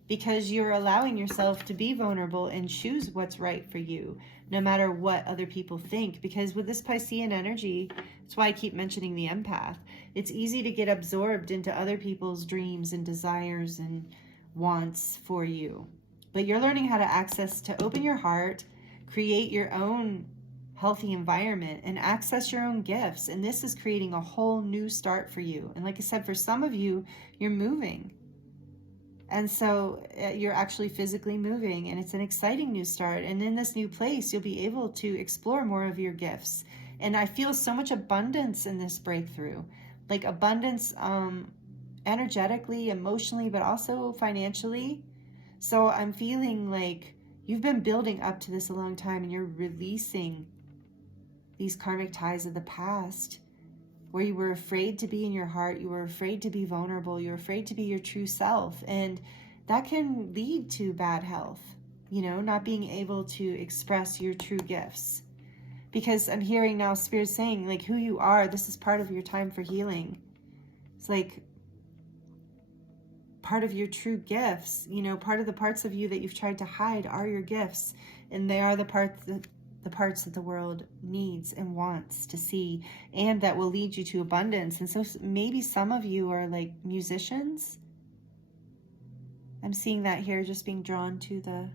Because you're allowing yourself to be vulnerable and choose what's right for you, no matter what other people think. Because with this Piscean energy, that's why I keep mentioning the empath. It's easy to get absorbed into other people's dreams and desires and wants for you. But you're learning how to open your heart, create your own healthy environment, and access your own gifts. And this is creating a whole new start for you. And like I said, for some of you, you're moving. And so you're actually physically moving, and it's an exciting new start. And in this new place, you'll be able to explore more of your gifts. And I feel so much abundance in this breakthrough, like abundance energetically, emotionally, but also financially. So I'm feeling like you've been building up to this a long time, and you're releasing these karmic ties of the past, where you were afraid to be in your heart, you were afraid to be vulnerable, you were afraid to be your true self. And that can lead to bad health, you know, not being able to express your true gifts. Because I'm hearing now Spirit saying, like, who you are, this is part of your time for healing. It's like part of your true gifts, you know, part of the parts of you that you've tried to hide are your gifts. And they are the parts that the world needs and wants to see, and that will lead you to abundance. And so maybe some of you are like musicians. I'm seeing that here, just being drawn to the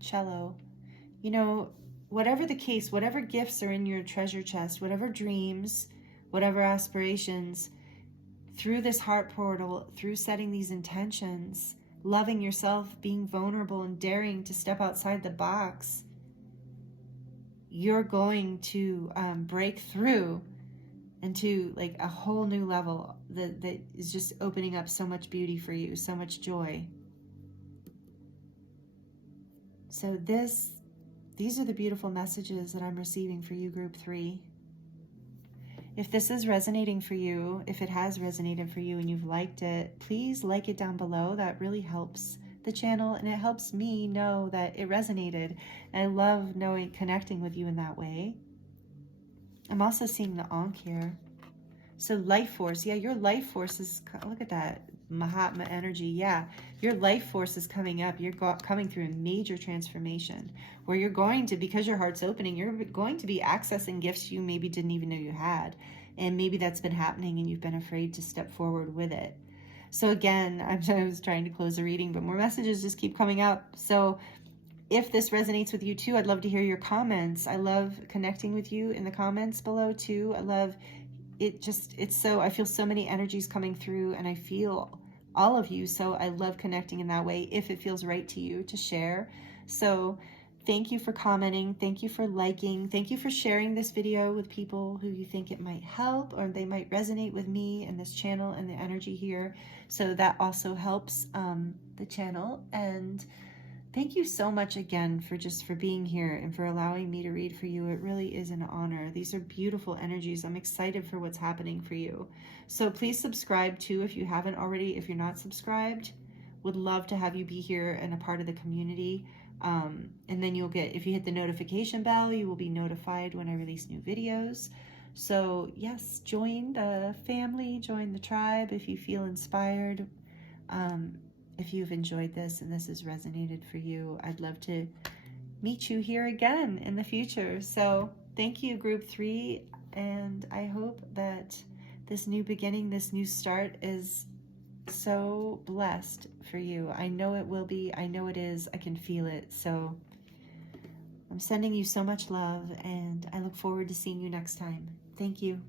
cello. You know, whatever the case, whatever gifts are in your treasure chest, whatever dreams, whatever aspirations, through this heart portal, through setting these intentions, loving yourself, being vulnerable, and daring to step outside the box, you're going to break through into like a whole new level that is just opening up so much beauty for you, so much joy. So these are the beautiful messages that I'm receiving for you, Group 3. If this is resonating for you, if it has resonated for you and you've liked it, please like it down below. That really helps the channel, and it helps me know that it resonated. And I love connecting with you in that way. I'm also seeing the Ankh here. So life force, yeah, your life force is, look at that, Mahatma energy, yeah. Your life force is coming up. You're coming through a major transformation where you're going to, because your heart's opening, you're going to be accessing gifts you maybe didn't even know you had. And maybe that's been happening and you've been afraid to step forward with it. So again, I was trying to close the reading, but more messages just keep coming up. So if this resonates with you too, I'd love to hear your comments. I love connecting with you in the comments below too. I love it. I feel so many energies coming through, and I feel all of you. So I love connecting in that way if it feels right to you to share. So thank you for commenting. Thank you for liking. Thank you for sharing this video with people who you think it might help, or they might resonate with me and this channel and the energy here. So that also helps the channel. And thank you so much again for being here and for allowing me to read for you. It really is an honor. These are beautiful energies. I'm excited for what's happening for you. So please subscribe too if you haven't already. If you're not subscribed, would love to have you be here and a part of the community. And then you'll get, if you hit the notification bell, you will be notified when I release new videos. So yes, join the family, join the tribe if you feel inspired. If you've enjoyed this and this has resonated for you, I'd love to meet you here again in the future. So thank you, Group 3, and I hope that this new beginning, this new start is so blessed for you. I know it will be. I know it is. I can feel it. So I'm sending you so much love, and I look forward to seeing you next time. Thank you.